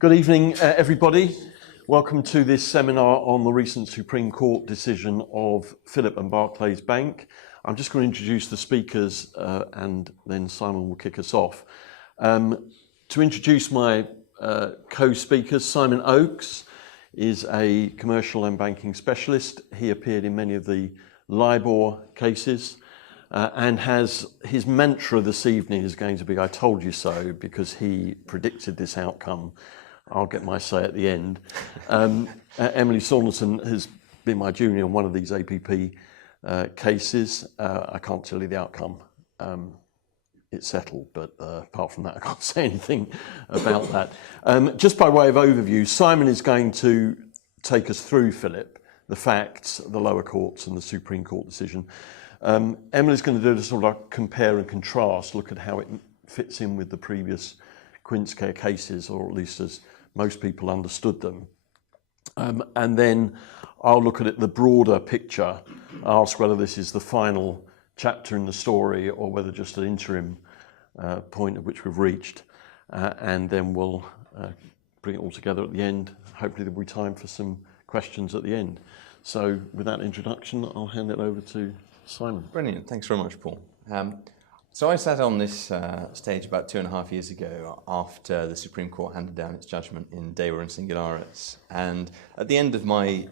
Good evening, everybody. Welcome to this seminar on the recent Supreme Court decision of Philipp and Barclays Bank. I'm just going to introduce the speakers and then Simon will kick us off. To introduce my co-speakers, Simon Oakes is a commercial and banking specialist. He appeared in many of the LIBOR cases and has his mantra this evening is going to be, I told you so, because he predicted this outcome. I'll get my say at the end. Emily Saunderson has been my junior on one of these APP cases. I can't tell you the outcome. It's settled, but apart from that, I can't say anything about that. Just by way of overview, Simon is going to take us through Philipp, the facts, the lower courts and the Supreme Court decision. Emily's going to do a sort of compare and contrast, look at how it fits in with the previous Quincecare cases, or at least as most people understood them. And then I'll look at it, the broader picture, ask whether this is the final chapter in the story or whether just an interim point at which we've reached. And then we'll bring it all together at the end. Hopefully there'll be time for some questions at the end. So with that introduction, I'll hand it over to Simon. Brilliant. Thanks very much, Paul. So I sat on this stage about 2.5 years ago after the Supreme Court handed down its judgment in Favour and Singularis. And at the end of my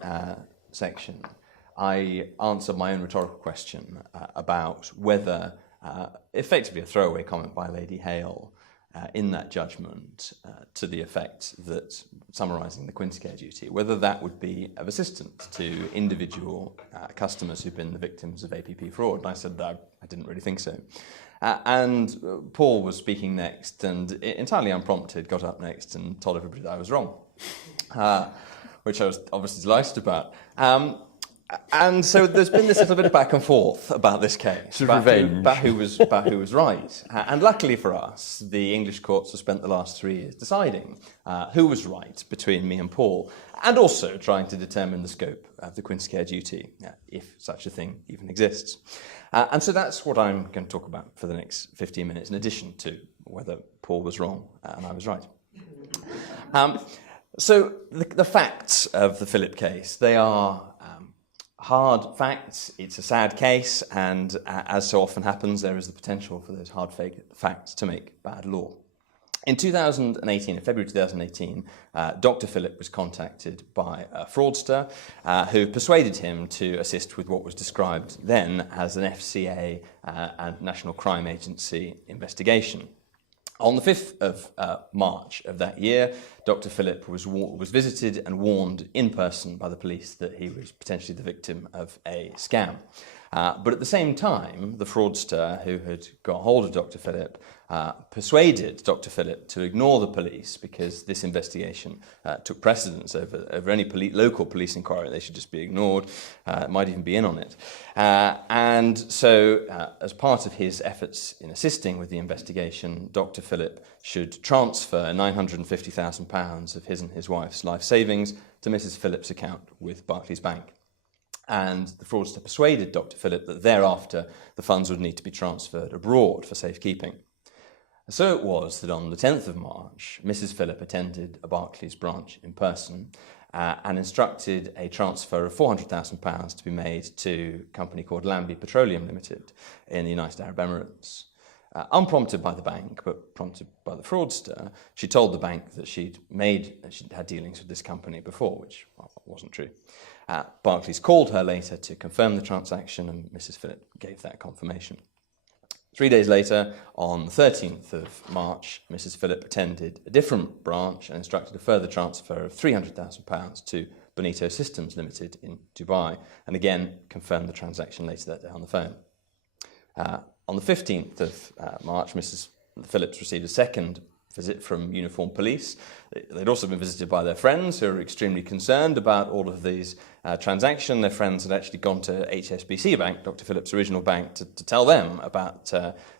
section, I answered my own rhetorical question about whether, effectively a throwaway comment by Lady Hale in that judgment to the effect that, summarising the Quincecare duty, whether that would be of assistance to individual customers who've been the victims of APP fraud. And I said that I didn't really think so. And Paul was speaking next and entirely unprompted got up next and told everybody that I was wrong, which I was obviously delighted about. And so there's been this little bit of back and forth about this case, about who was right. And luckily for us, the English courts have spent the last 3 years deciding who was right between me and Paul, and also trying to determine the scope of the Quincecare duty, if such a thing even exists. And so that's what I'm going to talk about for the next 15 minutes, in addition to whether Paul was wrong and I was right. So the facts of the Philipp case, they are hard facts. It's a sad case, and as so often happens, there is the potential for those hard facts to make bad law. In 2018, in February 2018, Dr. Philipp was contacted by a fraudster who persuaded him to assist with what was described then as an FCA and National Crime Agency investigation. On the 5th of March of that year, Dr. Philipp was visited and warned in person by the police that he was potentially the victim of a scam. But at the same time, the fraudster who had got hold of Dr. Philipp persuaded Dr. Philipp to ignore the police because this investigation took precedence over any local police inquiry. They should just be ignored, might even be in on it. And so as part of his efforts in assisting with the investigation, Dr. Philipp should transfer £950,000 of his and his wife's life savings to Mrs. Philipp's account with Barclays Bank. And the fraudster persuaded Dr. Philipp that thereafter the funds would need to be transferred abroad for safekeeping. So it was that on the 10th of March, Mrs. Philipp attended a Barclays branch in person and instructed a transfer of £400,000 to be made to a company called Lambie Petroleum Limited in the United Arab Emirates. Unprompted by the bank, but prompted by the fraudster, she told the bank that she'd had dealings with this company before, which wasn't true. Barclays called her later to confirm the transaction, and Mrs. Philipp gave that confirmation. 3 days later, on the 13th of March, Mrs. Philipp attended a different branch and instructed a further transfer of £300,000 to Bonito Systems Limited in Dubai, and again confirmed the transaction later that day on the phone. On the 15th of March, Mrs. Phillips received a second visit from uniformed police. They'd also been visited by their friends who were extremely concerned about all of these transactions. Their friends had actually gone to HSBC Bank, Dr. Philipp's original bank, to tell them about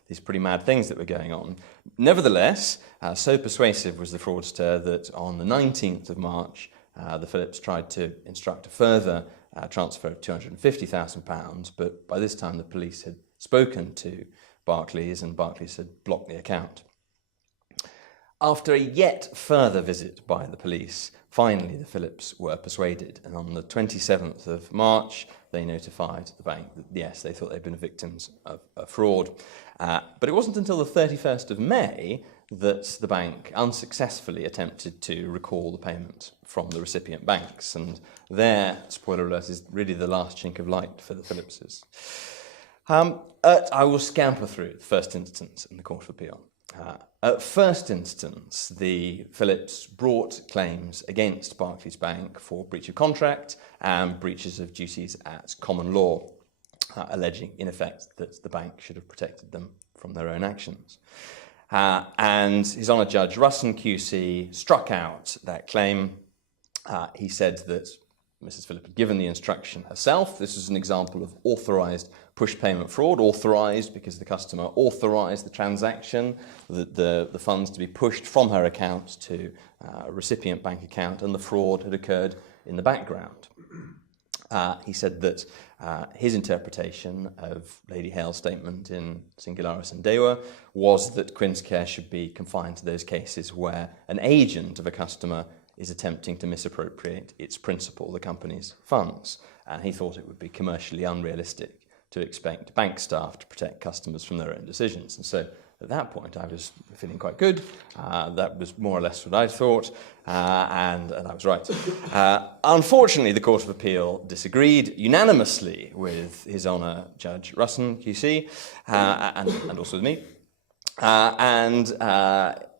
these pretty mad things that were going on. Nevertheless, so persuasive was the fraudster that on the 19th of March, the Phillips tried to instruct a further transfer of £250,000, but by this time the police had spoken to Barclays and Barclays had blocked the account. After a yet further visit by the police, finally the Philipps were persuaded, and on the 27th of March they notified the bank that yes, they thought they'd been victims of a fraud. But it wasn't until the 31st of May that the bank unsuccessfully attempted to recall the payment from the recipient banks, and there, spoiler alert, is really the last chink of light for the Philippses. I will scamper through the first instance in the Court of Appeal. At first instance, the Philipps brought claims against Barclays Bank for breach of contract and breaches of duties at common law, alleging, in effect, that the bank should have protected them from their own actions. And His Honour Judge Russen QC struck out that claim. He said that Mrs Philipp had given the instruction herself. This is an example of authorised push payment fraud, authorised because the customer authorised the transaction, the funds to be pushed from her account to a recipient bank account, and the fraud had occurred in the background. He said that his interpretation of Lady Hale's statement in Singularis and Dewa was that Quincecare should be confined to those cases where an agent of a customer is attempting to misappropriate its principal, the company's funds. And he thought it would be commercially unrealistic to expect bank staff to protect customers from their own decisions. And so at that point, I was feeling quite good. That was more or less what I thought, and I was right. Unfortunately, the Court of Appeal disagreed unanimously with His Honour Judge Russen QC, and also with me.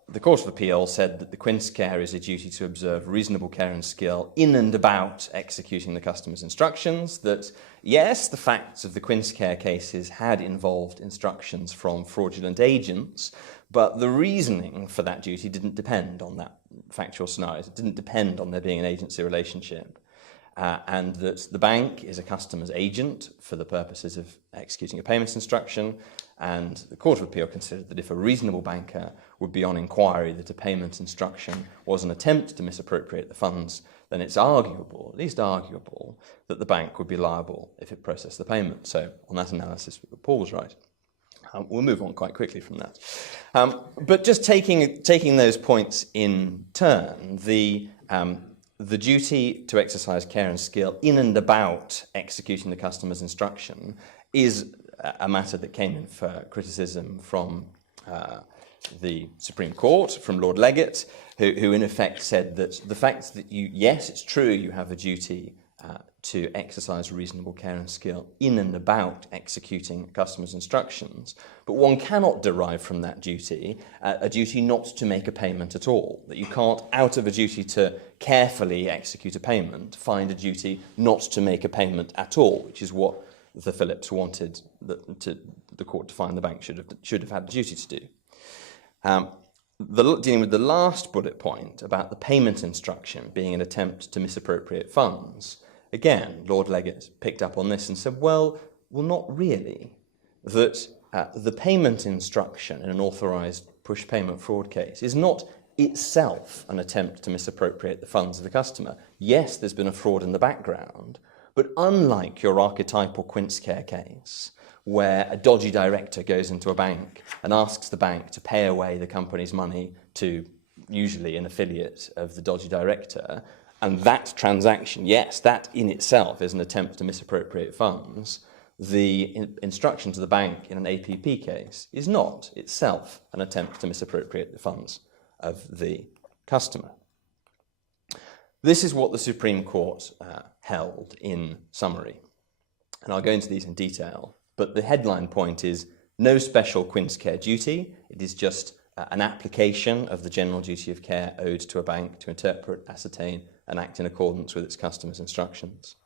The Court of Appeal said that the Quincecare is a duty to observe reasonable care and skill in and about executing the customer's instructions, that yes, the facts of the Quincecare cases had involved instructions from fraudulent agents, but the reasoning for that duty didn't depend on that factual scenario. It didn't depend on there being an agency relationship. And that the bank is a customer's agent for the purposes of executing a payments instruction, and the Court of Appeal considered that if a reasonable banker would be on inquiry that a payment instruction was an attempt to misappropriate the funds, then it's arguable, at least arguable, that the bank would be liable if it processed the payment. So on that analysis, Paul was right. We'll move on quite quickly from that. But just taking those points in turn, the duty to exercise care and skill in and about executing the customer's instruction is a matter that came in for criticism from the Supreme Court, from Lord Legate, who in effect said that the fact that yes, it's true, you have a duty to exercise reasonable care and skill in and about executing a customer's instructions, but one cannot derive from that duty a duty not to make a payment at all, that you can't, out of a duty to carefully execute a payment, find a duty not to make a payment at all, which is what the Philipps wanted the court to find the bank should have had a duty to do. Dealing with the last bullet point about the payment instruction being an attempt to misappropriate funds, again, Lord Legate picked up on this and said, well, not really. That the payment instruction in an authorised push payment fraud case is not itself an attempt to misappropriate the funds of the customer. Yes, there's been a fraud in the background, but unlike your archetypal Quincecare case, where a dodgy director goes into a bank and asks the bank to pay away the company's money to usually an affiliate of the dodgy director, and that transaction, yes, that in itself is an attempt to misappropriate funds, the instruction to the bank in an APP case is not itself an attempt to misappropriate the funds of the customer. This is what the Supreme Court held in summary. And I'll go into these in detail, but the headline point is no special Quincecare duty. It is just an application of the general duty of care owed to a bank to interpret, ascertain, and act in accordance with its customers' instructions.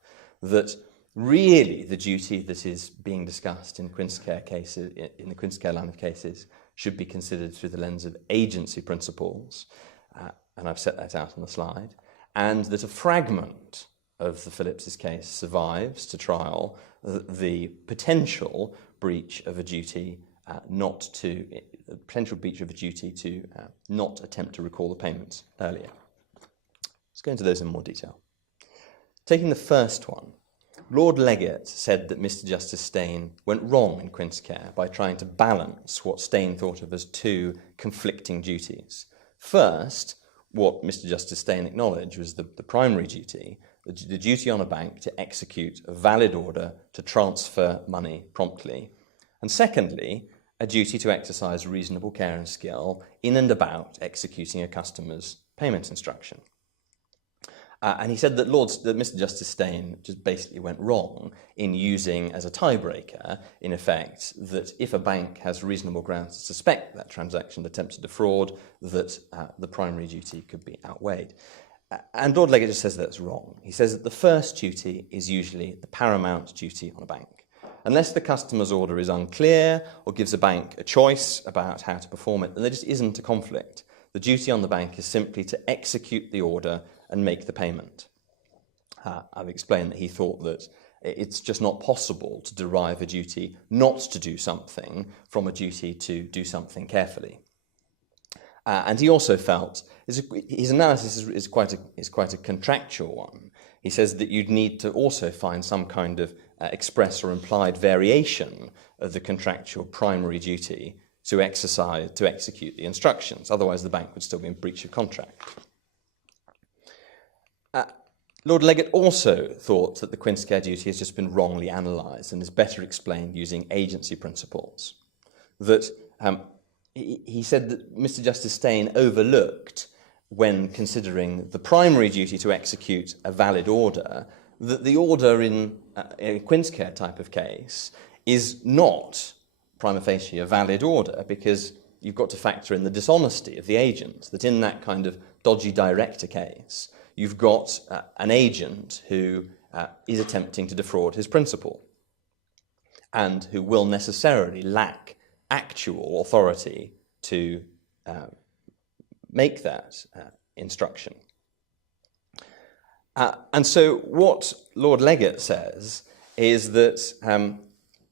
That really the duty that is being discussed in Quincecare cases, in the Quincecare line of cases, should be considered through the lens of agency principles, and I've set that out on the slide, and that a fragment of the Philipps' case survives to trial the potential breach of a duty not attempt to recall the payments earlier. Let's go into those in more detail. Taking the first one, Lord Legate said that Mr Justice Steyn went wrong in Quincecare by trying to balance what Steyn thought of as two conflicting duties. First, what Mr Justice Steyn acknowledged was the primary duty, the duty on a bank to execute a valid order to transfer money promptly. And secondly, a duty to exercise reasonable care and skill in and about executing a customer's payment instruction. And he said that Mr Justice Steyn just basically went wrong in using as a tiebreaker, in effect, that if a bank has reasonable grounds to suspect that transaction attempts to defraud, that the primary duty could be outweighed. And Lord Leggett just says that's wrong. He says that the first duty is usually the paramount duty on a bank. Unless the customer's order is unclear or gives a bank a choice about how to perform it, then there just isn't a conflict. The duty on the bank is simply to execute the order and make the payment. I've explained that he thought that it's just not possible to derive a duty not to do something from a duty to do something carefully. And he also felt his analysis is quite a contractual one. He says that you'd need to also find some kind of express or implied variation of the contractual primary duty to execute the instructions. Otherwise, the bank would still be in breach of contract. Lord Leggett also thought that the Quincecare duty has just been wrongly analysed and is better explained using agency principles. That he said that Mr Justice Steyn overlooked, when considering the primary duty to execute a valid order, that the order in a Quincecare type of case is not prima facie a valid order, because you've got to factor in the dishonesty of the agent, that in that kind of dodgy director case, you've got an agent who is attempting to defraud his principal and who will necessarily lack actual authority to make that instruction. And so what Lord Leggett says is that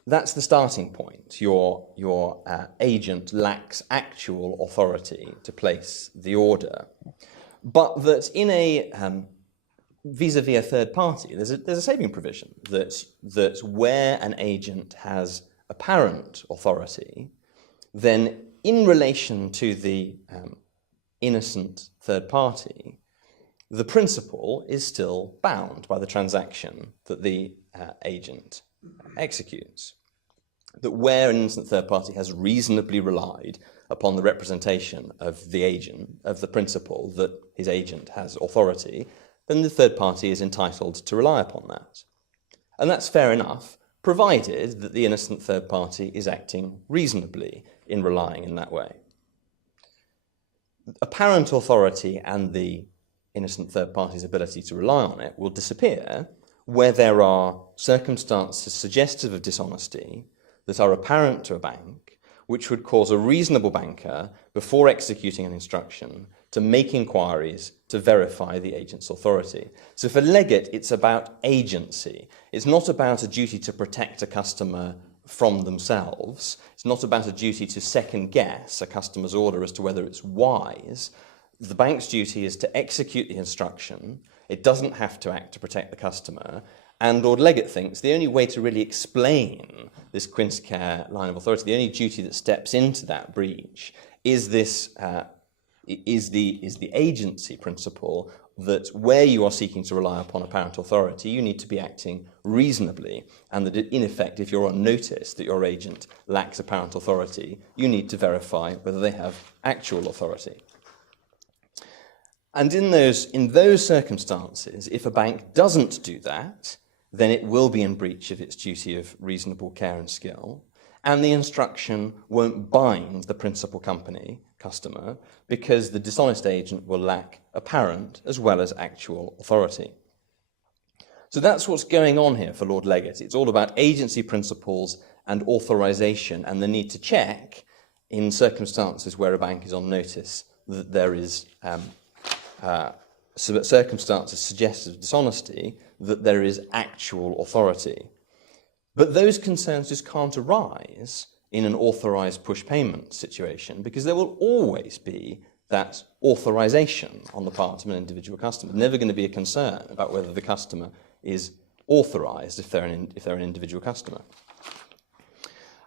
that's the starting point. Your agent lacks actual authority to place the order, but that in a vis-a-vis a third party, there's a saving provision that where an agent has apparent authority, then in relation to the innocent third party, the principal is still bound by the transaction that the agent executes. That where an innocent third party has reasonably relied upon the representation of the agent, of the principal, that his agent has authority, then the third party is entitled to rely upon that. And that's fair enough, provided that the innocent third party is acting reasonably in relying in that way. Apparent authority and the innocent third party's ability to rely on it will disappear where there are circumstances suggestive of dishonesty that are apparent to a bank, which would cause a reasonable banker, before executing an instruction, to make inquiries to verify the agent's authority. So for Leggett, it's about agency. It's not about a duty to protect a customer from themselves. It's not about a duty to second guess a customer's order as to whether it's wise. The bank's duty is to execute the instruction. It doesn't have to act to protect the customer. And Lord Leggett thinks the only way to really explain this Quincecare line of authority, the only duty that steps into that breach, is this is the agency principle, that where you are seeking to rely upon apparent authority, you need to be acting reasonably, and that in effect, if you're on notice that your agent lacks apparent authority, you need to verify whether they have actual authority. And in those circumstances, if a bank doesn't do that, then it will be in breach of its duty of reasonable care and skill, and the instruction won't bind the principal customer, because the dishonest agent will lack apparent as well as actual authority. So that's what's going on here for Lord Leggett. It's all about agency principles and authorisation, and the need to check in circumstances where a bank is on notice that there is circumstances suggestive of dishonesty, that there is actual authority. But those concerns just can't arise in an authorised push payment situation, because there will always be that authorisation on the part of an individual customer. There's never going to be a concern about whether the customer is authorised if they're an individual customer.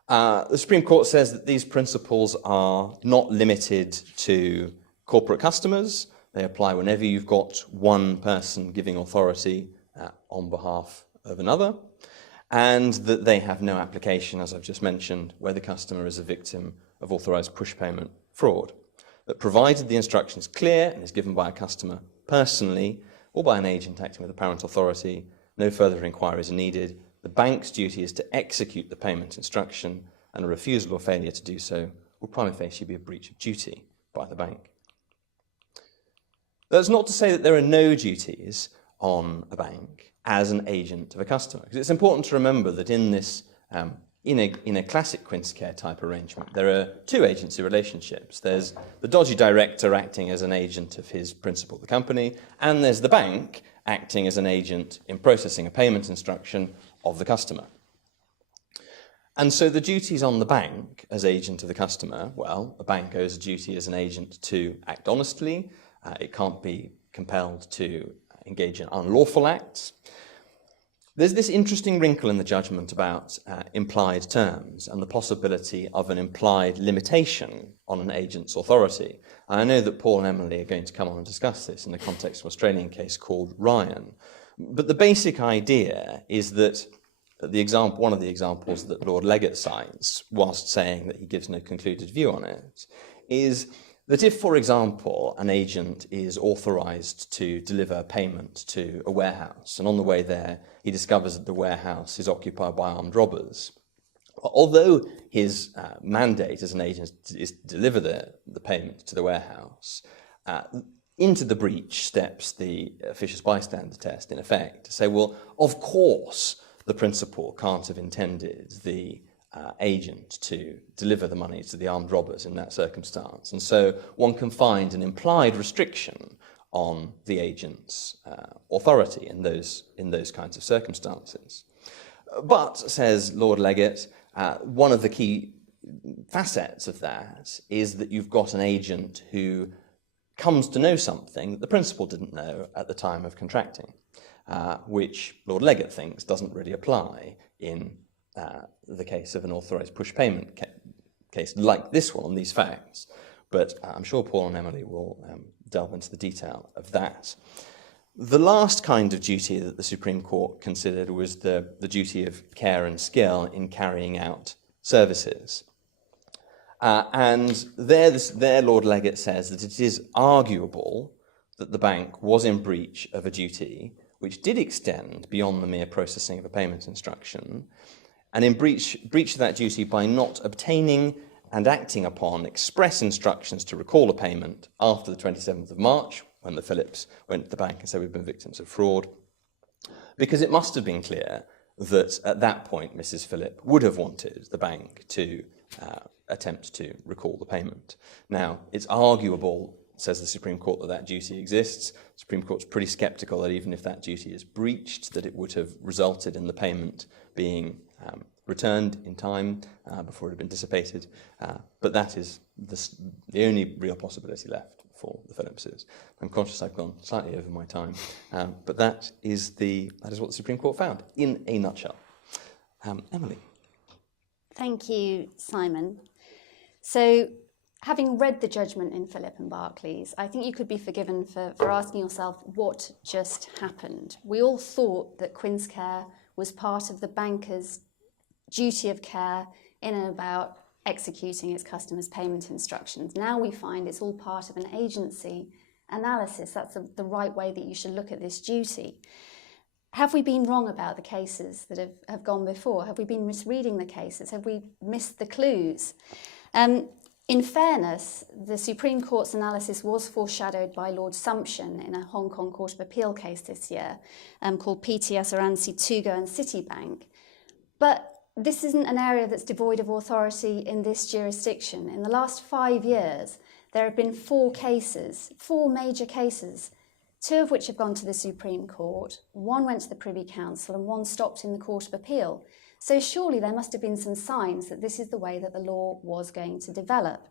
The Supreme Court says that these principles are not limited to corporate customers. They apply whenever you've got one person giving authority on behalf of another, and that they have no application, as I've just mentioned, where the customer is a victim of authorised push payment fraud. That provided the instruction is clear and is given by a customer personally or by an agent acting with apparent authority, no further inquiries are needed. The bank's duty is to execute the payment instruction, and a refusal or failure to do so will prima facie be a breach of duty by the bank. That's not to say that there are no duties on a bank as an agent of a customer, because it's important to remember that in this, in a classic Quincecare type arrangement, there are two agency relationships. There's the dodgy director acting as an agent of his principal, the company, and there's the bank acting as an agent in processing a payment instruction of the customer. And so the duties on the bank as agent of the customer, well, a bank owes a duty as an agent to act honestly. It can't be compelled to engage in unlawful acts. There's this interesting wrinkle in the judgment about implied terms and the possibility of an implied limitation on an agent's authority. And I know that Paul and Emily are going to come on and discuss this in the context of an Australian case called Ryan. But the basic idea is that one of the examples that Lord Leggatt cites, whilst saying that he gives no concluded view on it, is that if, for example, an agent is authorised to deliver payment to a warehouse, and on the way there he discovers that the warehouse is occupied by armed robbers, although his mandate as an agent is to deliver the payment to the warehouse, into the breach steps the officious bystander test, in effect, to say, well, of course the principal can't have intended the agent to deliver the money to the armed robbers in that circumstance. And so one can find an implied restriction on the agent's authority in those kinds of circumstances. But, says Lord Leggatt, one of the key facets of that is that you've got an agent who comes to know something that the principal didn't know at the time of contracting, which Lord Leggatt thinks doesn't really apply in the case of an authorised push payment case like this one, these facts. But I'm sure Paul and Emily will delve into the detail of that. The last kind of duty that the Supreme Court considered was the duty of care and skill in carrying out services. And there Lord Leggatt says that it is arguable that the bank was in breach of a duty which did extend beyond the mere processing of a payment instruction, and in breach of that duty by not obtaining and acting upon express instructions to recall a payment after the 27th of March, when the Phillips went to the bank and said we've been victims of fraud, because it must have been clear that at that point Mrs. Philipp would have wanted the bank to attempt to recall the payment. Now, it's arguable, says the Supreme Court, that that duty exists. The Supreme Court's pretty sceptical that even if that duty is breached, that it would have resulted in the payment being returned in time before it had been dissipated. But that is the only real possibility left for the Phillipses. I'm conscious I've gone slightly over my time, but that is what the Supreme Court found in a nutshell. Emily. Thank you, Simon. So, having read the judgment in Philipp and Barclays, I think you could be forgiven for asking yourself what just happened. We all thought that Quincecare was part of the banker's duty of care in and about executing its customers' payment instructions. Now we find it's all part of an agency analysis. That's the right way that you should look at this duty. Have we been wrong about the cases that have gone before? Have we been misreading the cases? Have we missed the clues? In fairness, the Supreme Court's analysis was foreshadowed by Lord Sumption in a Hong Kong Court of Appeal case this year called PTS Aransi Tugo and Citibank. But this isn't an area that's devoid of authority in this jurisdiction. In the last 5 years, there have been 4 major cases, 2 of which have gone to the Supreme Court, 1 went to the Privy Council and 1 stopped in the Court of Appeal. So surely there must have been some signs that this is the way that the law was going to develop.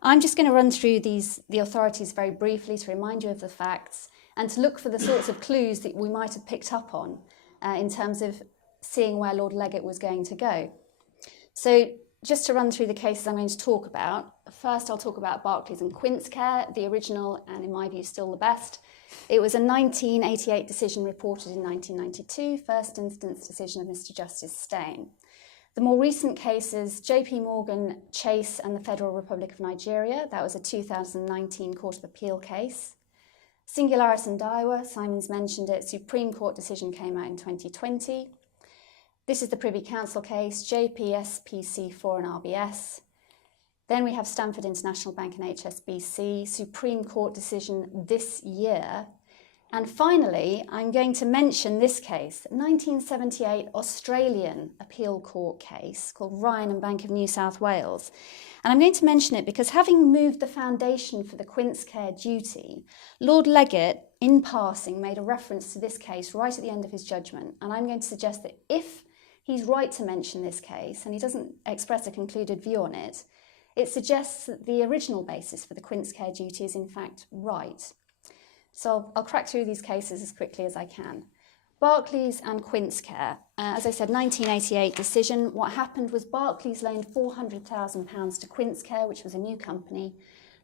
I'm just going to run through the authorities very briefly to remind you of the facts and to look for the sorts of clues that we might have picked up on in terms of seeing where Lord Leggatt was going to go. So just to run through the cases I'm going to talk about, first I'll talk about Barclays and Quincecare, the original and in my view still the best. It was a 1988 decision reported in 1992, first instance decision of Mr Justice Steyn. The more recent cases, JP Morgan, Chase and the Federal Republic of Nigeria, that was a 2019 Court of Appeal case. Singularis and Daiwa, Simon's mentioned it, Supreme Court decision came out in 2020. This is the Privy Council case, JPSPC4 and RBS. Then we have Stanford International Bank and HSBC, Supreme Court decision this year. And finally, I'm going to mention this case, 1978 Australian Appeal Court case called Ryan and Bank of New South Wales. And I'm going to mention it because having moved the foundation for the Quincecare duty, Lord Leggett, in passing, made a reference to this case right at the end of his judgment. And I'm going to suggest that if he's right to mention this case, and he doesn't express a concluded view on it, it suggests that the original basis for the Quincecare duty is in fact right. So I'll crack through these cases as quickly as I can. Barclays and Quincecare. As I said, 1988 decision. What happened was Barclays loaned £400,000 to Quincecare, which was a new company.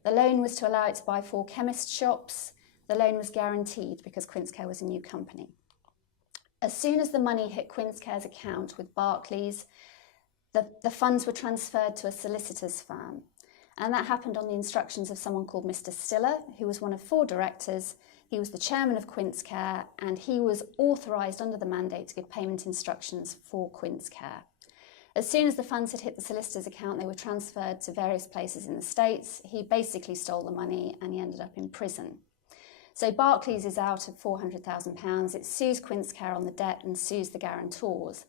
The loan was to allow it to buy 4 chemist shops. The loan was guaranteed because Quincecare was a new company. As soon as the money hit Quincecare's account with Barclays, the funds were transferred to a solicitor's firm. And that happened on the instructions of someone called Mr Stiller, who was one of 4 directors. He was the chairman of Quincecare, and he was authorised under the mandate to give payment instructions for Quincecare. As soon as the funds had hit the solicitor's account, they were transferred to various places in the States. He basically stole the money and he ended up in prison. So Barclays is out of £400,000. It sues Quincecare on the debt and sues the guarantors.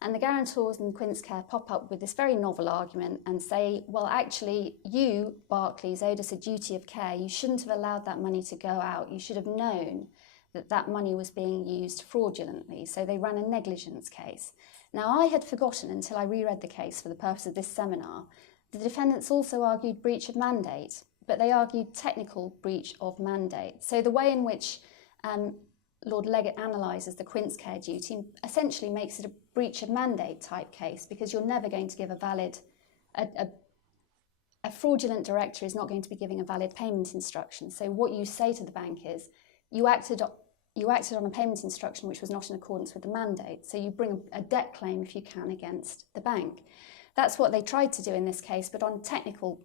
And the guarantors in Quincecare pop up with this very novel argument and say, well, actually, you, Barclays, owed us a duty of care. You shouldn't have allowed that money to go out. You should have known that that money was being used fraudulently. So they ran a negligence case. Now, I had forgotten until I reread the case for the purpose of this seminar. The defendants also argued breach of mandate, but they argued technical breach of mandate. So the way in which Lord Leggett analyses the Quincecare duty essentially makes it a breach of mandate type case, because you're never going to give a fraudulent director is not going to be giving a valid payment instruction. So what you say to the bank is, you acted on a payment instruction which was not in accordance with the mandate. So you bring a debt claim, if you can, against the bank. That's what they tried to do in this case, but on technical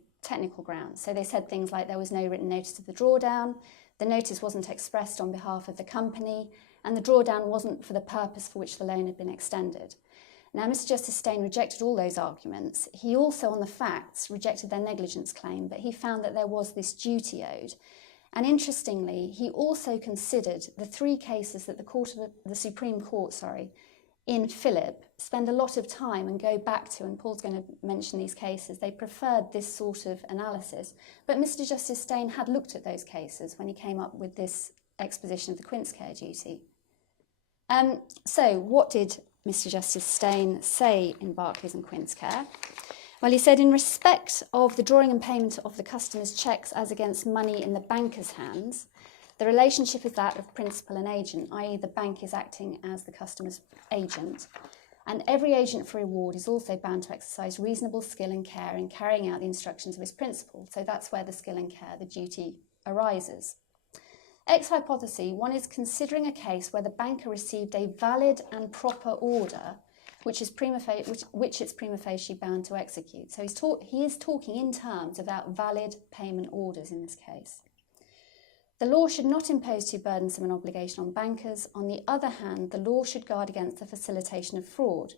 grounds. So they said things like there was no written notice of the drawdown, the notice wasn't expressed on behalf of the company, and the drawdown wasn't for the purpose for which the loan had been extended. Now, Mr Justice Steyn rejected all those arguments. He also, on the facts, rejected their negligence claim, but he found that there was this duty owed. And interestingly, he also considered the 3 cases that the Supreme Court, in Philipp, spend a lot of time and go back to, and Paul's going to mention these cases. They preferred this sort of analysis. But Mr Justice Steyn had looked at those cases when he came up with this exposition of the Quincecare duty. So what did Mr Justice Steyn say in Barclays and Quincecare? Well, he said, in respect of the drawing and payment of the customer's cheques as against money in the banker's hands, the relationship is that of principal and agent, i.e. the bank is acting as the customer's agent. And every agent for reward is also bound to exercise reasonable skill and care in carrying out the instructions of his principal. So that's where the skill and care, the duty, arises. Ex hypothesi, one is considering a case where the banker received a valid and proper order which it's prima facie bound to execute. So he is talking in terms about valid payment orders in this case. The law should not impose too burdensome an obligation on bankers. On the other hand, the law should guard against the facilitation of fraud.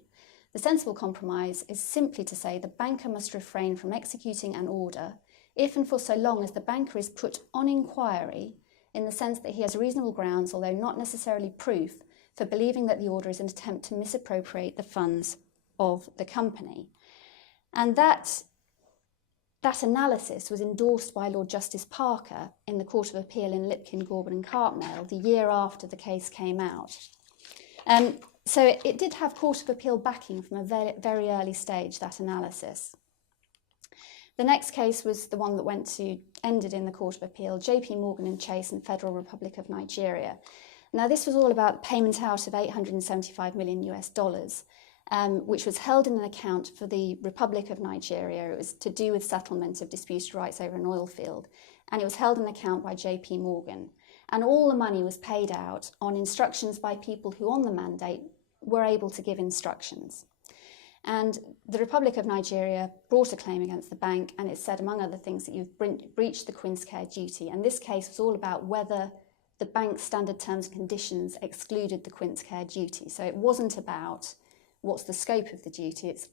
The sensible compromise is simply to say the banker must refrain from executing an order if and for so long as the banker is put on inquiry in the sense that he has reasonable grounds, although not necessarily proof, for believing that the order is an attempt to misappropriate the funds of the company. And that analysis was endorsed by Lord Justice Parker in the Court of Appeal in Lipkin, Gorban and Cartmel the year after the case came out. So it did have Court of Appeal backing from a very, very early stage, that analysis. The next case was the one that ended in the Court of Appeal, JP Morgan and Chase and Federal Republic of Nigeria. Now, this was all about payment out of $875 million US. which was held in an account for the Republic of Nigeria. It was to do with settlement of disputed rights over an oil field. And it was held in an account by JP Morgan. And all the money was paid out on instructions by people who on the mandate were able to give instructions. And the Republic of Nigeria brought a claim against the bank, and it said, among other things, that you've breached the Quincecare duty. And this case was all about whether the bank's standard terms and conditions excluded the Quincecare duty. So it wasn't about what's the scope of the duty, it's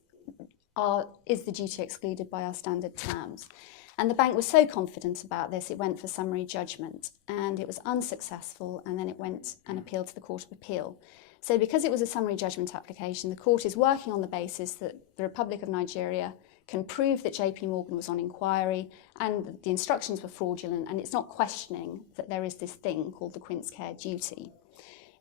is the duty excluded by our standard terms. And the bank was so confident about this, it went for summary judgment, and it was unsuccessful, and then it went and appealed to the Court of Appeal. So because it was a summary judgment application, the court is working on the basis that the Republic of Nigeria can prove that JP Morgan was on inquiry and that the instructions were fraudulent, and it's not questioning that there is this thing called the Quincecare duty.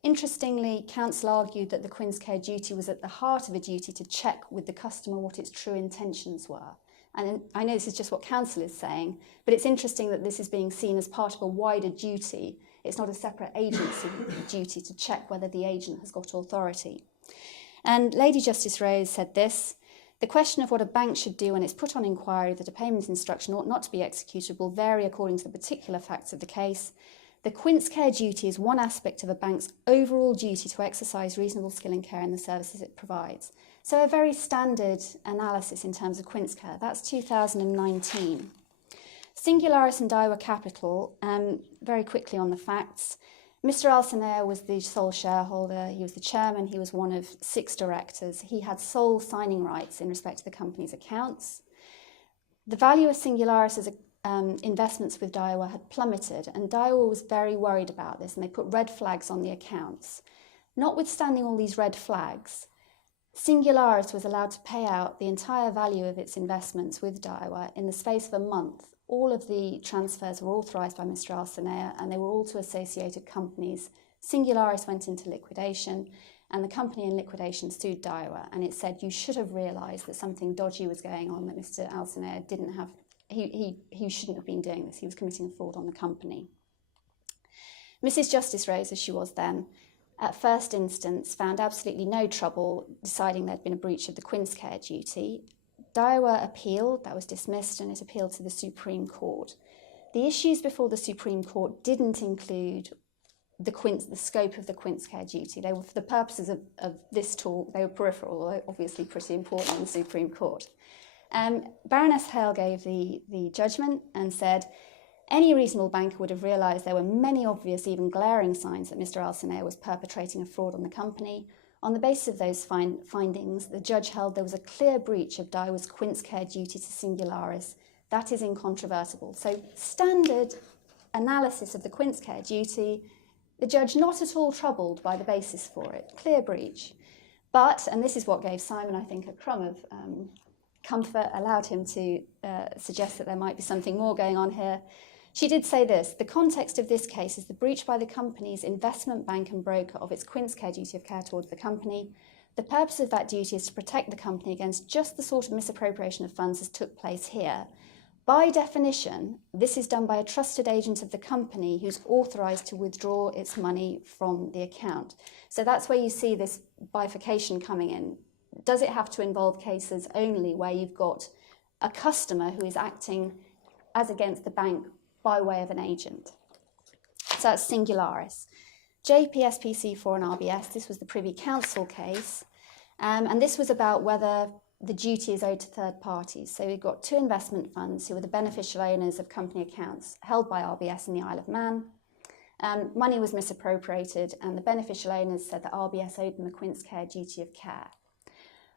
Interestingly, counsel argued that the Quincecare duty was at the heart of a duty to check with the customer what its true intentions were. And I know this is just what counsel is saying, but it's interesting that this is being seen as part of a wider duty. It's not a separate agency duty to check whether the agent has got authority. And Lady Justice Rose said this: the question of what a bank should do when it's put on inquiry that a payment instruction ought not to be executable vary according to the particular facts of the case. The Quincecare duty is one aspect of a bank's overall duty to exercise reasonable skill and care in the services it provides. So a very standard analysis in terms of Quincecare. That's 2019. Singularis and Daiwa Capital, very quickly on the facts. Mr Al-Sanea was the sole shareholder, he was the chairman, he was one of 6 directors. He had sole signing rights in respect to the company's accounts. The value of Singularis' investments with Daiwa had plummeted, and Daiwa was very worried about this, and they put red flags on the accounts. Notwithstanding all these red flags, Singularis was allowed to pay out the entire value of its investments with Daiwa in the space of a month. All of the transfers were authorised by Mr Al-Sanea, and they were all to associated companies. Singularis went into liquidation, and the company in liquidation sued Daiwa, and it said you should have realised that something dodgy was going on, that Mr Al-Sanea didn't have, he shouldn't have been doing this, he was committing fraud on the company. Mrs Justice Rose, as she was then, at first instance found absolutely no trouble deciding there'd been a breach of the Quincecare duty. Daiwa appealed, that was dismissed, and it appealed to the Supreme Court. The issues before the Supreme Court didn't include the scope of the Quincecare duty. They were, for the purposes of this talk, they were peripheral, although obviously pretty important in the Supreme Court. Baroness Hale gave the judgment and said, any reasonable banker would have realised there were many obvious, even glaring signs that Mr Al-Sanea was perpetrating a fraud on the company. On the basis of those findings, the judge held there was a clear breach of Daiwa's Quincecare duty to Singularis. That is incontrovertible. So standard analysis of the Quincecare duty, the judge not at all troubled by the basis for it, clear breach. But, and this is what gave Simon, I think, a crumb of comfort, allowed him to suggest that there might be something more going on here. She did say this: the context of this case is the breach by the company's investment bank and broker of its Quincecare duty of care towards the company. The purpose of that duty is to protect the company against just the sort of misappropriation of funds as took place here. By definition, this is done by a trusted agent of the company who's authorised to withdraw its money from the account. So that's where you see this bifurcation coming in. Does it have to involve cases only where you've got a customer who is acting as against the bank by way of an agent? So that's Singularis. JPSPC4 and RBS, this was the Privy Council case, and this was about whether the duty is owed to third parties. So we've got 2 investment funds who were the beneficial owners of company accounts held by RBS in the Isle of Man. Money was misappropriated, and the beneficial owners said that RBS owed them a Quincecare duty of care.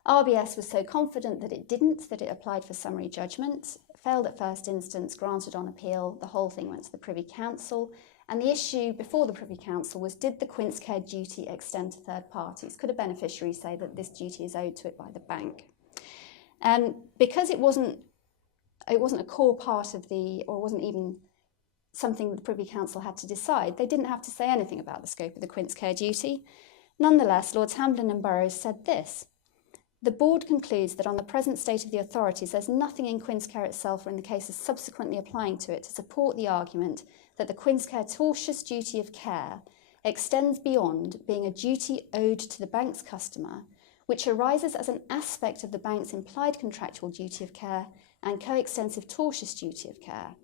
RBS was so confident that it didn't, that it applied for summary judgment, failed at first instance, granted on appeal. The whole thing went to the Privy Council, and the issue before the Privy Council was, did the Quincecare duty extend to third parties? Could a beneficiary say that this duty is owed to it by the bank? Because it wasn't a core part of or wasn't even something the Privy Council had to decide, they didn't have to say anything about the scope of the Quincecare duty. Nonetheless, Lords Hamblin and Burrows said this: the board concludes that on the present state of the authorities, there's nothing in Quincecare itself or in the cases subsequently applying to it to support the argument that the Quincecare tortious duty of care extends beyond being a duty owed to the bank's customer, which arises as an aspect of the bank's implied contractual duty of care and coextensive tortious duty of care.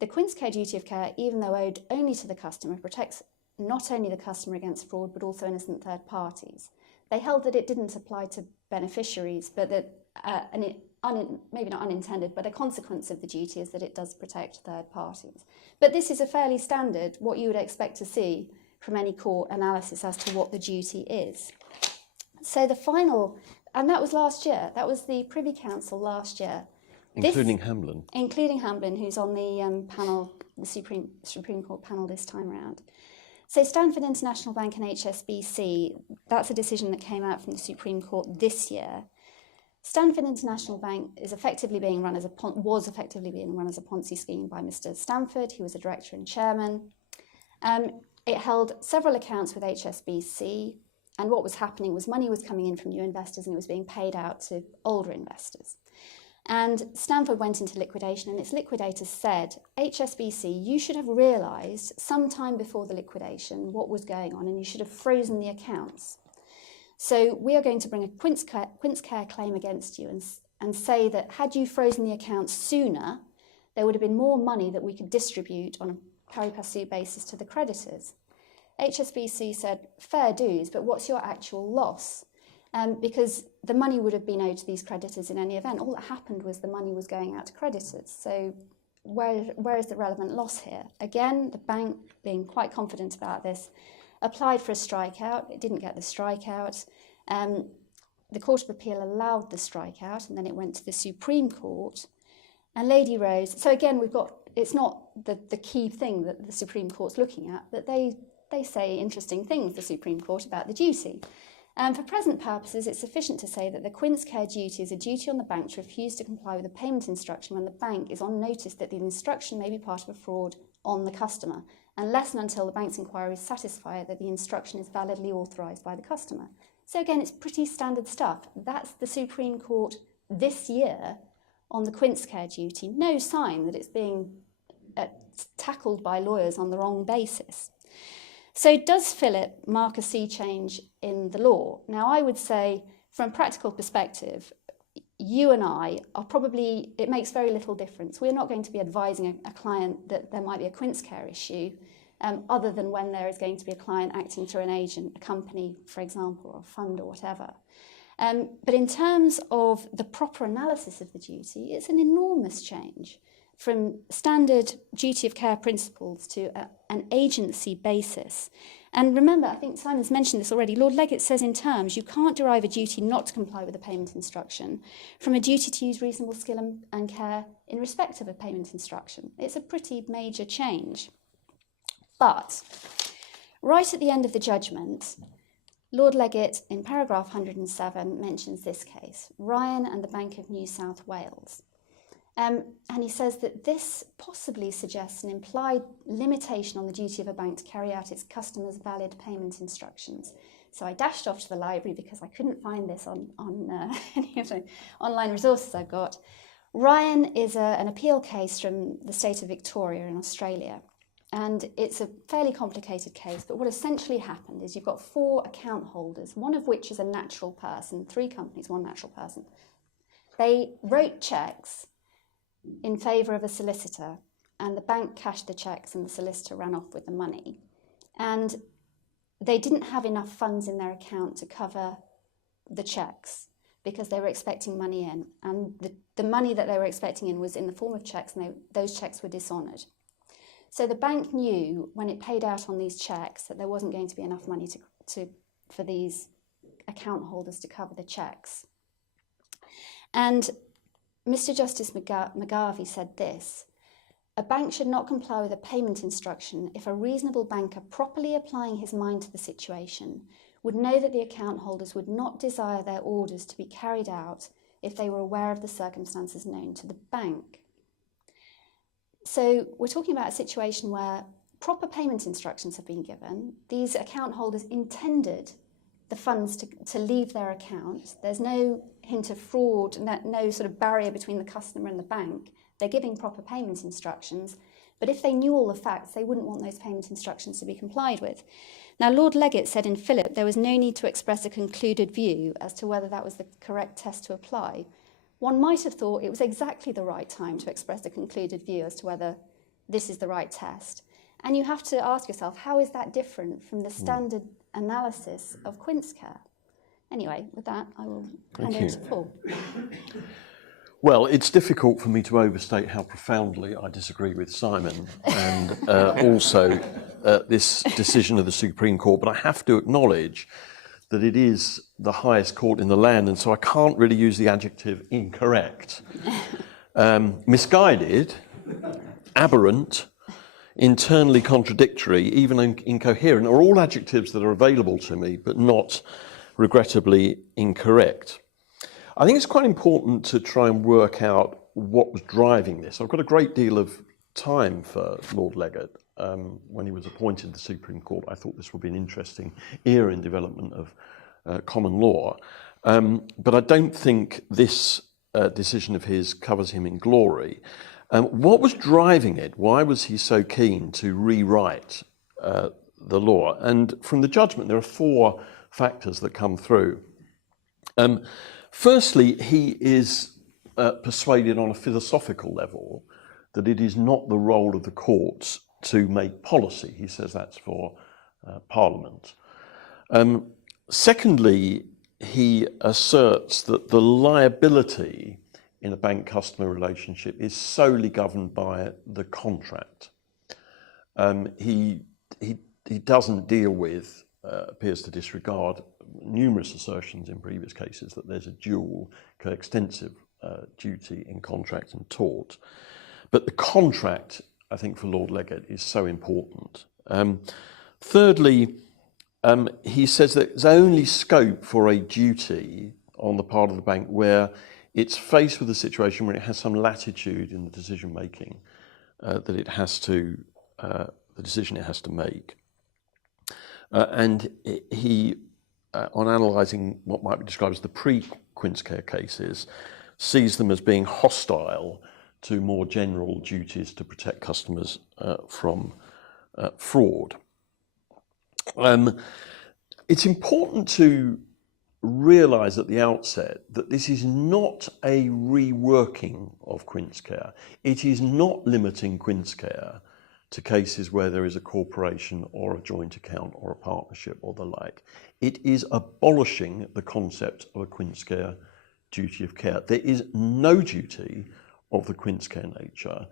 The Quincecare duty of care, even though owed only to the customer, protects not only the customer against fraud, but also innocent third parties. They held that it didn't apply to beneficiaries, but that, maybe not unintended, but a consequence of the duty is that it does protect third parties. But this is a fairly standard, what you would expect to see from any court analysis as to what the duty is. So the final, and that was last year, that was the Privy Council last year. Including Hamblin. Including Hamblin, who's on the panel, the Supreme Court panel this time round. So Stanford International Bank and HSBC, that's a decision that came out from the Supreme Court this year. Stanford International Bank is effectively being run as was effectively being run as a Ponzi scheme by Mr. Stanford, who was a director and chairman. It held several accounts with HSBC, and what was happening was money was coming in from new investors and it was being paid out to older investors. And Stanford went into liquidation, and its liquidators said, HSBC, you should have realised sometime before the liquidation what was going on, and you should have frozen the accounts. So we are going to bring a Quincecare claim against you and say that had you frozen the accounts sooner, there would have been more money that we could distribute on a pari passu basis to the creditors. HSBC said, fair dues, but what's your actual loss? Because the money would have been owed to these creditors in any event. All that happened was the money was going out to creditors. So where is the relevant loss here? Again, the bank, being quite confident about this, applied for a strikeout. It didn't get the strikeout. The Court of Appeal allowed the strikeout, and then it went to the Supreme Court. And Lady Rose, so again, it's not the key thing that the Supreme Court's looking at, but they say interesting things, the Supreme Court, about the duty. For present purposes, it's sufficient to say that the Quincecare duty is a duty on the bank to refuse to comply with a payment instruction when the bank is on notice that the instruction may be part of a fraud on the customer, unless and until the bank's inquiries satisfy that the instruction is validly authorised by the customer. So again, it's pretty standard stuff. That's the Supreme Court this year on the Quincecare duty. No sign that it's being tackled by lawyers on the wrong basis. So does Philipp mark a sea change in the law? Now, I would say, from a practical perspective, you and I are probably, it makes very little difference. We're not going to be advising a client that there might be a Quincecare issue, other than when there is going to be a client acting through an agent, a company, for example, or a fund or whatever. But in terms of the proper analysis of the duty, it's an enormous change from standard duty of care principles to an agency basis. And remember, I think Simon's mentioned this already, Lord Leggett says in terms, you can't derive a duty not to comply with a payment instruction from a duty to use reasonable skill and care in respect of a payment instruction. It's a pretty major change. But right at the end of the judgment, Lord Leggett, in paragraph 107, mentions this case, Ryan and the Bank of New South Wales. And he says that this possibly suggests an implied limitation on the duty of a bank to carry out its customers' valid payment instructions. So I dashed off to the library because I couldn't find this on any of the online resources I've got. Ryan is an appeal case from the state of Victoria in Australia. And it's a fairly complicated case, but what essentially happened is you've got 4 account holders, one of which is a natural person, 3 companies, 1 natural person. They wrote cheques in favour of a solicitor, and the bank cashed the cheques and the solicitor ran off with the money. And they didn't have enough funds in their account to cover the cheques because they were expecting money in. And the money that they were expecting in was in the form of cheques, and those cheques were dishonoured. So the bank knew when it paid out on these cheques that there wasn't going to be enough money for these account holders to cover the cheques. And Mr. Justice McGarvey said this, a bank should not comply with a payment instruction if a reasonable banker properly applying his mind to the situation would know that the account holders would not desire their orders to be carried out if they were aware of the circumstances known to the bank. So we're talking about a situation where proper payment instructions have been given. These account holders intended the funds to leave their account. There's no hint of fraud, no sort of barrier between the customer and the bank. They're giving proper payment instructions, But if they knew all the facts, they wouldn't want those payment instructions to be complied with. Now, Lord Legate said in Philipp there was no need to express a concluded view as to whether that was the correct test to apply. One might have thought it was exactly the right time to express a concluded view as to whether this is the right test. And you have to ask yourself, how is that different from the standard analysis of Quincecare? Anyway, with that, I will hand over to Paul. Well, it's difficult for me to overstate how profoundly I disagree with Simon and also this decision of the Supreme Court, but I have to acknowledge that it is the highest court in the land, and so I can't really use the adjective incorrect. Misguided, aberrant, internally contradictory, even incoherent, are all adjectives that are available to me, but not, regrettably, incorrect. I think it's quite important to try and work out what was driving this. I've got a great deal of time for Lord Legate. When he was appointed to the Supreme Court, I thought this would be an interesting era in development of common law. But I don't think this decision of his covers him in glory. What was driving it? Why was he so keen to rewrite the law? And from the judgment, there are four factors that come through. Firstly, he is persuaded on a philosophical level that it is not the role of the courts to make policy. He says that's for Parliament. Secondly, he asserts that the liability in a bank-customer relationship is solely governed by the contract. He doesn't deal with, appears to disregard numerous assertions in previous cases that there's a dual coextensive duty in contract and tort. But the contract, I think, for Lord Legate is so important. Thirdly, he says that there's only scope for a duty on the part of the bank where it's faced with a situation where it has some latitude in the decision making that it has to, the decision it has to make. And he, on analysing what might be described as the pre-Quincecare cases, sees them as being hostile to more general duties to protect customers from fraud. It's important to realise at the outset that this is not a reworking of Quincecare. It is not limiting Quincecare to cases where there is a corporation or a joint account or a partnership or the like. It is abolishing the concept of a Quincecare duty of care. There is no duty of the Quincecare nature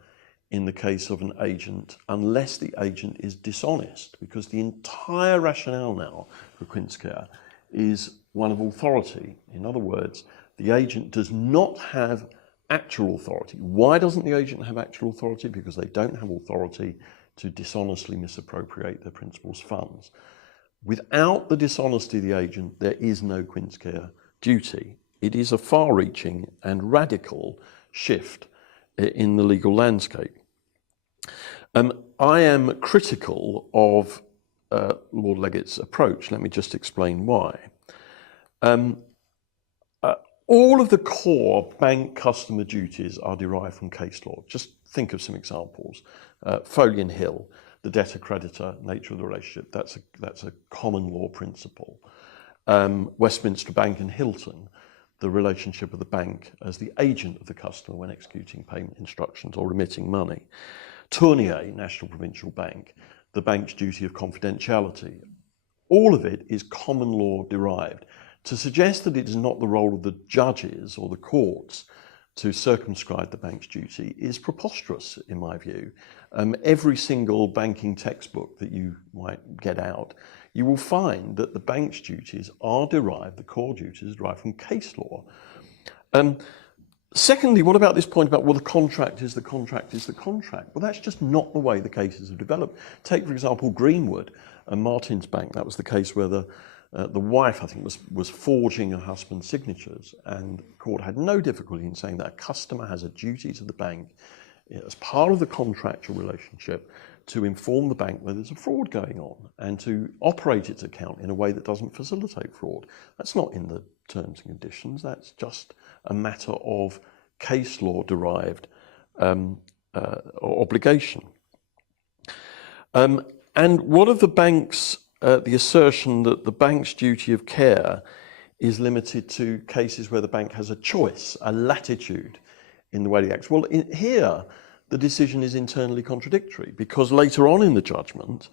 in the case of an agent unless the agent is dishonest, because the entire rationale now for Quincecare is one of authority. In other words, the agent does not have actual authority. Why doesn't the agent have actual authority? Because they don't have authority to dishonestly misappropriate their principal's funds. Without the dishonesty of the agent, there is no Quincecare duty. It is a far-reaching and radical shift in the legal landscape. I am critical of Lord Legate's approach. Let me just explain why. All of the core bank customer duties are derived from case law. Just think of some examples. Foley and Hill, the debtor-creditor nature of the relationship, that's a common law principle. Westminster Bank and Hilton, the relationship of the bank as the agent of the customer when executing payment instructions or remitting money. Tournier, National Provincial Bank, the bank's duty of confidentiality. All of it is common law derived. To suggest that it is not the role of the judges or the courts to circumscribe the bank's duty is preposterous, in my view. Every single banking textbook that you might get out, you will find that the bank's duties are derived, the core duties are derived from case law. Secondly, what about this point about, well, the contract is the contract is the contract? Well, that's just not the way the cases have developed. Take, for example, Greenwood and Martin's Bank. That was the case where the wife, I think, was forging her husband's signatures, and the court had no difficulty in saying that a customer has a duty to the bank as part of the contractual relationship to inform the bank whether there's a fraud going on and to operate its account in a way that doesn't facilitate fraud. That's not in the terms and conditions. That's just a matter of case law derived obligation. And what of the bank's, the assertion that the bank's duty of care is limited to cases where the bank has a choice, a latitude in the way it acts? Well, here, the decision is internally contradictory, because later on in the judgment,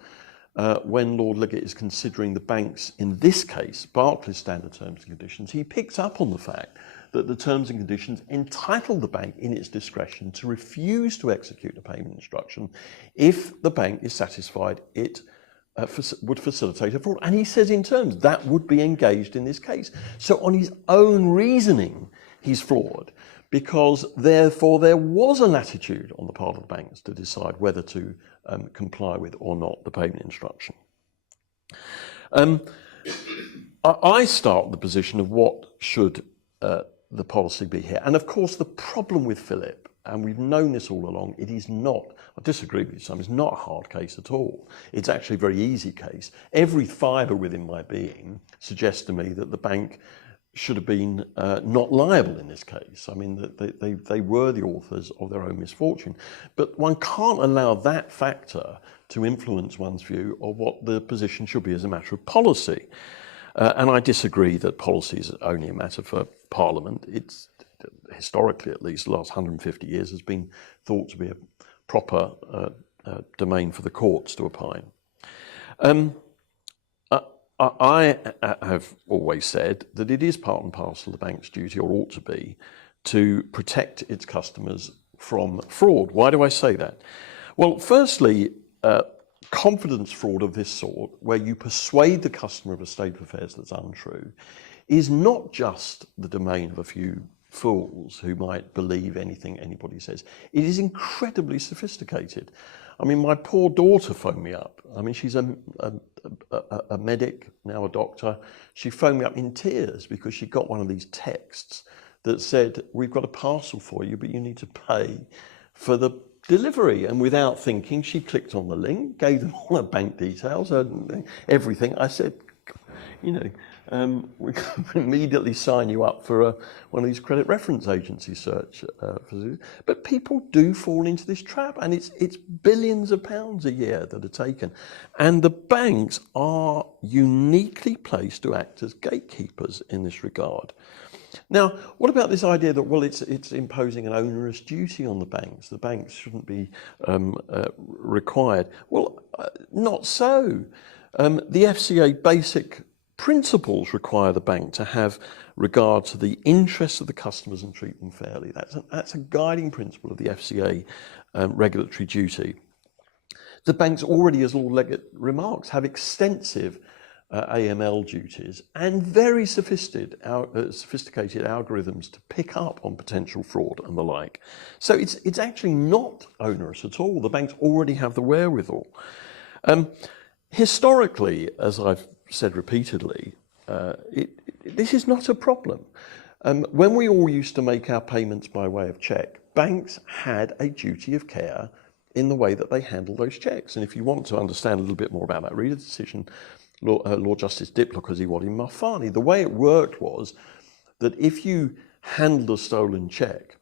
when Lord Liggett is considering the bank's, in this case, Barclays standard terms and conditions, he picks up on the fact that the terms and conditions entitle the bank in its discretion to refuse to execute a payment instruction if the bank is satisfied it would facilitate a fraud. And he says in terms that would be engaged in this case. So on his own reasoning, he's flawed, because therefore there was a latitude on the part of the banks to decide whether to comply with or not the payment instruction. I start with the position of what should the policy be here. And of course, the problem with Philipp, and we've known this all along, it is not, I disagree with you, Sam, it's not a hard case at all. It's actually a very easy case. Every fibre within my being suggests to me that the bank should have been not liable in this case. I mean, they were the authors of their own misfortune. But one can't allow that factor to influence one's view of what the position should be as a matter of policy. And I disagree that policy is only a matter for Parliament. It's, historically at least, the last 150 years has been thought to be a proper domain for the courts to opine. I have always said that it is part and parcel of the bank's duty, or ought to be, to protect its customers from fraud. Why do I say that? Well, firstly, confidence fraud of this sort, where you persuade the customer of a state of affairs that's untrue, is not just the domain of a few fools who might believe anything anybody says. It is incredibly sophisticated. I mean, my poor daughter phoned me up. I mean, she's a medic, now a doctor. She phoned me up in tears because she got one of these texts that said, "We've got a parcel for you, but you need to pay for the delivery." And without thinking, she clicked on the link, gave them all her bank details, everything. I said, you know, we can immediately sign you up for one of these credit reference agency search. But people do fall into this trap, and it's billions of pounds a year that are taken. And the banks are uniquely placed to act as gatekeepers in this regard. Now, what about this idea that, well, it's imposing an onerous duty on the banks? The banks shouldn't be required. Well, not so. The FCA basic principles require the bank to have regard to the interests of the customers and treat them fairly. That's a guiding principle of the FCA regulatory duty. The banks already, as Lord Liggett remarks, have extensive AML duties and very sophisticated algorithms to pick up on potential fraud and the like. So it's actually not onerous at all. The banks already have the wherewithal. Historically, as I've said repeatedly, this is not a problem. When we all used to make our payments by way of cheque, banks had a duty of care in the way that they handle those cheques. And if you want to understand a little bit more about that, read a decision, Lord Justice Diplock as he was in Marfani. The way it worked was that if you handled a stolen cheque,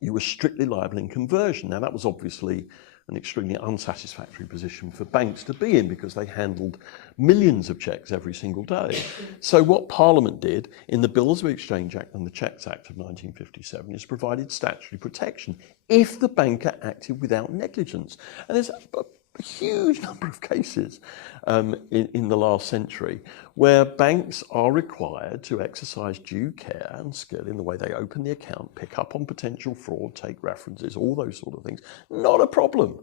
you were strictly liable in conversion. Now, that was obviously an extremely unsatisfactory position for banks to be in, because they handled millions of cheques every single day. So what Parliament did in the Bills of Exchange Act and the Cheques Act of 1957 is provided statutory protection if the banker acted without negligence. And there's a huge number of cases in the last century where banks are required to exercise due care and skill in the way they open the account, pick up on potential fraud, take references, all those sort of things. Not a problem.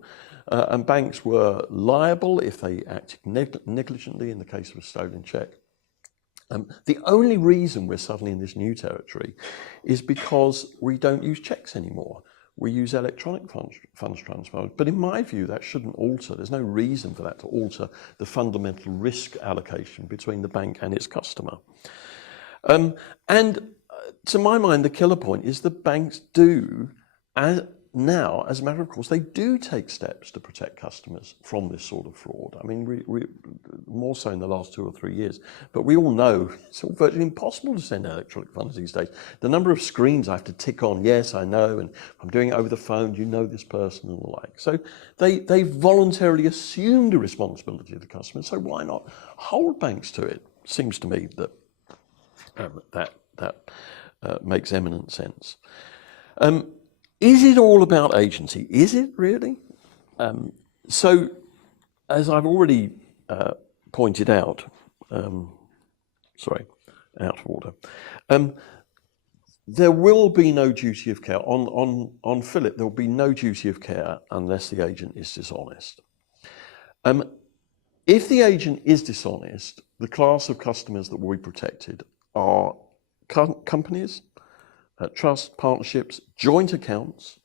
And banks were liable if they acted negligently in the case of a stolen cheque. The only reason we're suddenly in this new territory is because we don't use cheques anymore. We use electronic funds transfer, but in my view, that shouldn't alter. There's no reason for that to alter the fundamental risk allocation between the bank and its customer. And to my mind, the killer point is the banks do now, as a matter of course, they do take steps to protect customers from this sort of fraud. I mean, we more so in the last 2 or 3 years, but we all know it's all virtually impossible to send electronic funds these days. The number of screens I have to tick on, yes, I know, and I'm doing it over the phone, you know this person and the like. So they voluntarily assumed a responsibility of the customer, so why not hold banks to it? Seems to me that that makes eminent sense. Is it all about agency? Is it really? So, as I've already pointed out, sorry, out of order, there will be no duty of care. On Philip, there will be no duty of care unless the agent is dishonest. If the agent is dishonest, the class of customers that will be protected are companies, trust, partnerships, joint accounts,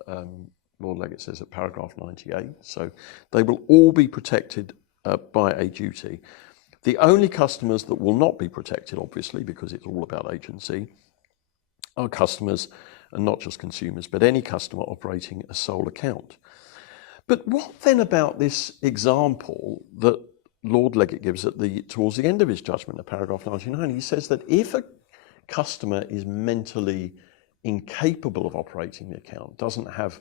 Lord Leggett says at paragraph 98, so they will all be protected by a duty. The only customers that will not be protected, obviously, because it's all about agency, are customers, and not just consumers, but any customer operating a sole account. But what then about this example that Lord Leggett gives towards the end of his judgment at paragraph 99? He says that if a customer is mentally incapable of operating the account, doesn't have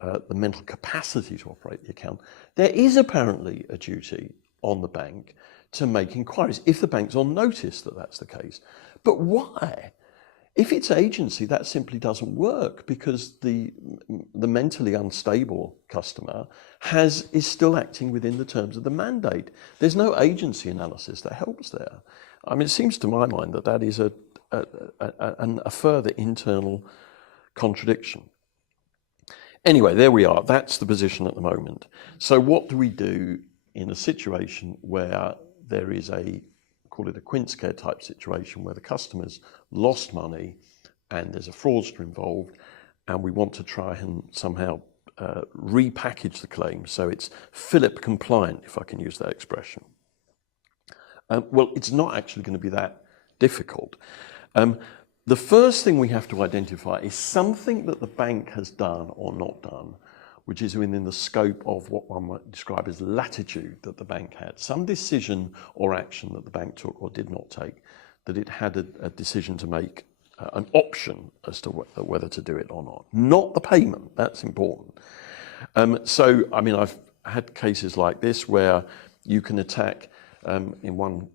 the mental capacity to operate the account, there is apparently a duty on the bank to make inquiries if the bank's on notice that that's the case. But why? If it's agency, that simply doesn't work, because the mentally unstable customer is still acting within the terms of the mandate. There's no agency analysis that helps there. I mean, it seems to my mind that that is a further internal contradiction. Anyway, there we are. That's the position at the moment. So what do we do in a situation where there is call it a Quincecare type situation, where the customer's lost money and there's a fraudster involved, and we want to try and somehow repackage the claim so it's Philip compliant, if I can use that expression? Well, it's not actually going to be that difficult. The first thing we have to identify is something that the bank has done or not done, which is within the scope of what one might describe as latitude that the bank had. Some decision or action that the bank took or did not take, that it had a decision to make, an option as to whether to do it or not. Not the payment, that's important. So, I mean, I've had cases like this where you can attack, in one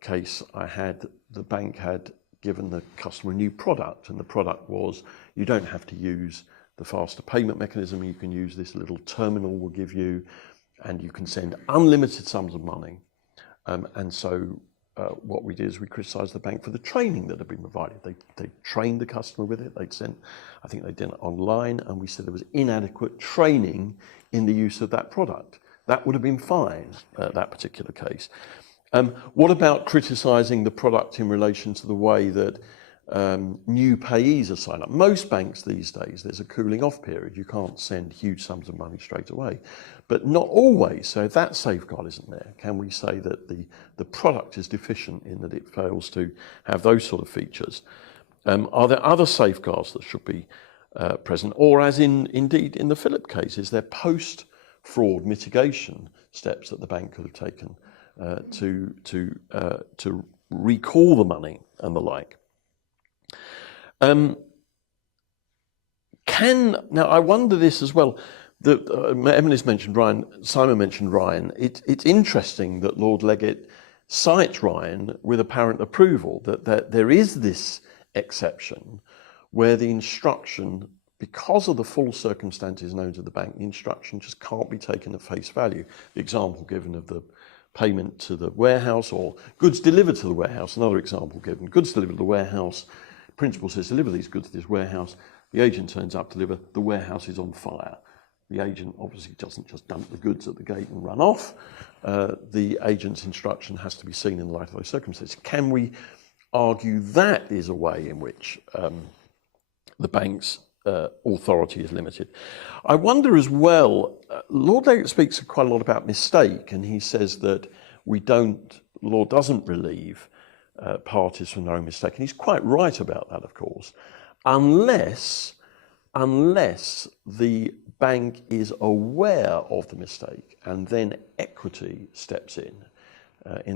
case the bank had given the customer a new product, and the product was, you don't have to use the faster payment mechanism, you can use this little terminal we'll give you, and you can send unlimited sums of money. And so what we did is we criticised the bank for the training that had been provided. They trained the customer with it, I think they did it online, and we said there was inadequate training in the use of that product. That would have been fine, that particular case. What about criticising the product in relation to the way that new payees are signed up? Most banks these days, there's a cooling off period. You can't send huge sums of money straight away, but not always. So if that safeguard isn't there, can we say that the product is deficient in that it fails to have those sort of features? Are there other safeguards that should be present? Or as indeed in the Philip case, is there post-fraud mitigation steps that the bank could have taken to recall the money and the like? Now I wonder this as well. Emily's mentioned Ryan, Simon mentioned Ryan. It's interesting that Lord Leggett cites Ryan with apparent approval, that there is this exception where the instruction, because of the full circumstances known to the bank, the instruction just can't be taken at face value. The example given of the payment to the warehouse, or goods delivered to the warehouse, another example given. Goods delivered to the warehouse, principal says deliver these goods to this warehouse, the agent turns up to deliver, the warehouse is on fire. The agent obviously doesn't just dump the goods at the gate and run off. The agent's instruction has to be seen in light of those circumstances. Can we argue that is a way in which the bank's authority is limited? I wonder as well, Lord Leggett speaks quite a lot about mistake, and he says that law doesn't relieve parties from their own mistake, and he's quite right about that, of course, unless the bank is aware of the mistake and then equity steps in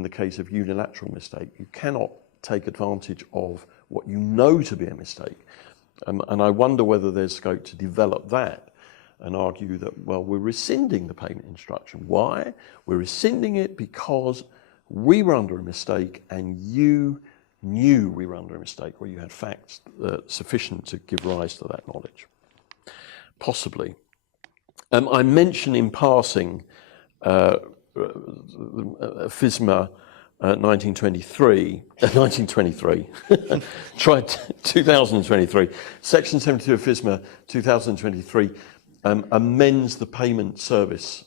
the case of unilateral mistake, you cannot take advantage of what you know to be a mistake. And I wonder whether there's scope to develop that and argue that, well, we're rescinding the payment instruction. Why? We're rescinding it because we were under a mistake and you knew we were under a mistake, or you had facts sufficient to give rise to that knowledge. Possibly. I mentioned in passing FISMA 2023, tried 2023, Section 72 of FISMA 2023 amends the payment service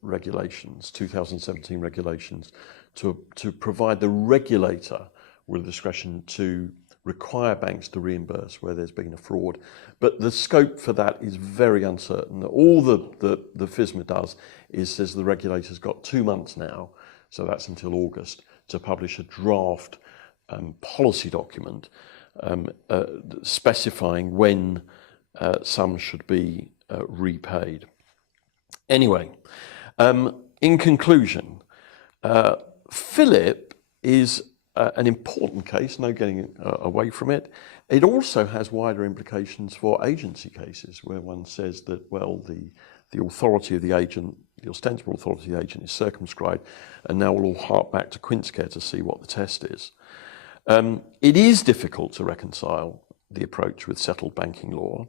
regulations, 2017 regulations, to provide the regulator with discretion to require banks to reimburse where there's been a fraud. But the scope for that is very uncertain. All the FISMA does is says the regulator's got 2 months now, so that's until August, to publish a draft policy document specifying when some should be repaid. Anyway, in conclusion, Philipp is an important case, no getting away from it. It also has wider implications for agency cases where one says that, well, the authority of the agent, the ostensible authority of the agent is circumscribed, and now we'll all hark back to Quincecare to see what the test is. It is difficult to reconcile the approach with settled banking law.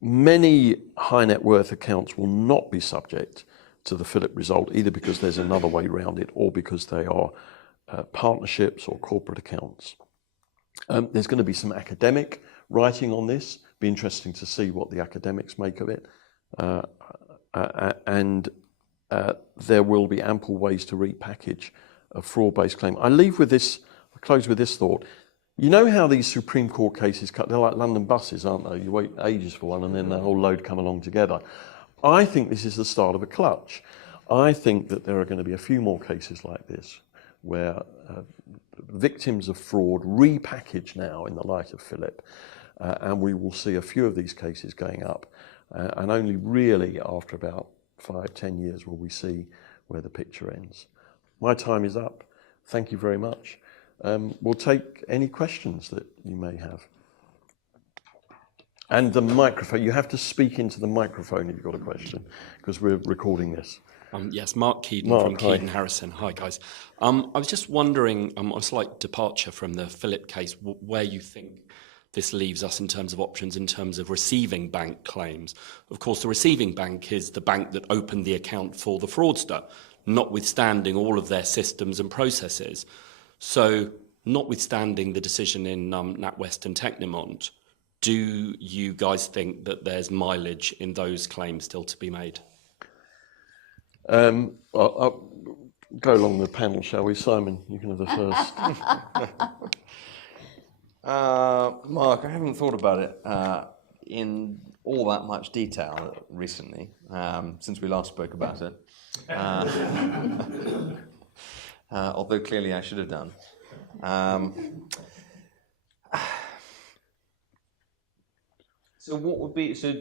Many high net worth accounts will not be subject to the Philipp result, either because there's another way around it or because they are partnerships or corporate accounts. There's going to be some academic writing on this. Be interesting to see what the academics make of it. And there will be ample ways to repackage a fraud-based claim. I close with this thought. You know how these Supreme Court cases, they're like London buses, aren't they? You wait ages for one and then the whole load come along together. I think this is the start of a clutch. I think that there are going to be a few more cases like this where victims of fraud repackage now in the light of Philipp, and we will see a few of these cases going up, and only really after about 5-10 years will we see where the picture ends. My time is up. Thank you very much. We'll take any questions that you may have. And the microphone, you have to speak into the microphone if you've got a question, because we're recording this. Yes, Mark Keaton from Keaton Harrison. Hi, guys. I was just wondering, a slight departure from the Philipp case, where you think this leaves us in terms of options, in terms of receiving bank claims. Of course, the receiving bank is the bank that opened the account for the fraudster, notwithstanding all of their systems and processes. So, notwithstanding the decision in NatWest and Technomont, do you guys think that there's mileage in those claims still to be made? I'll go along the panel, shall we? Simon, you can have the first. Mark, I haven't thought about it in all that much detail recently, since we last spoke about it. Although clearly I should have done. So what would be, so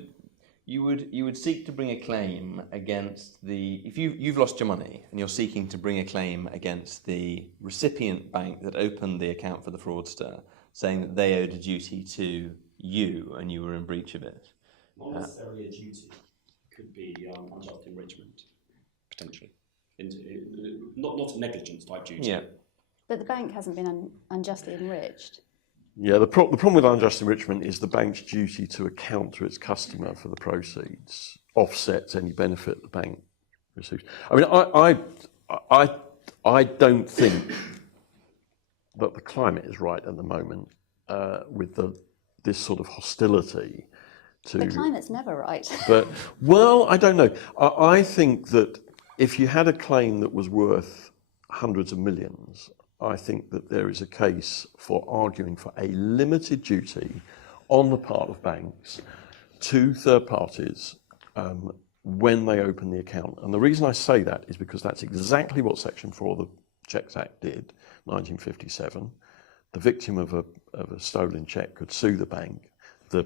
you would seek to bring a claim against if you've lost your money and you're seeking to bring a claim against the recipient bank that opened the account for the fraudster, saying that they owed a duty to you and you were in breach of it. Not necessarily a duty. Could be unjust enrichment, potentially. Not a negligence type duty. Yeah. But the bank hasn't been unjustly enriched. Yeah, the problem with unjust enrichment is the bank's duty to account to its customer for the proceeds offsets any benefit the bank receives. I mean, I don't think that the climate is right at the moment with this sort of hostility to. The climate's never right. But well, I don't know. I think that if you had a claim that was worth hundreds of millions, I think that there is a case for arguing for a limited duty on the part of banks to third parties when they open the account. And the reason I say that is because that's exactly what Section 4 of the Cheques Act did, 1957. The victim of a stolen cheque could sue the bank. The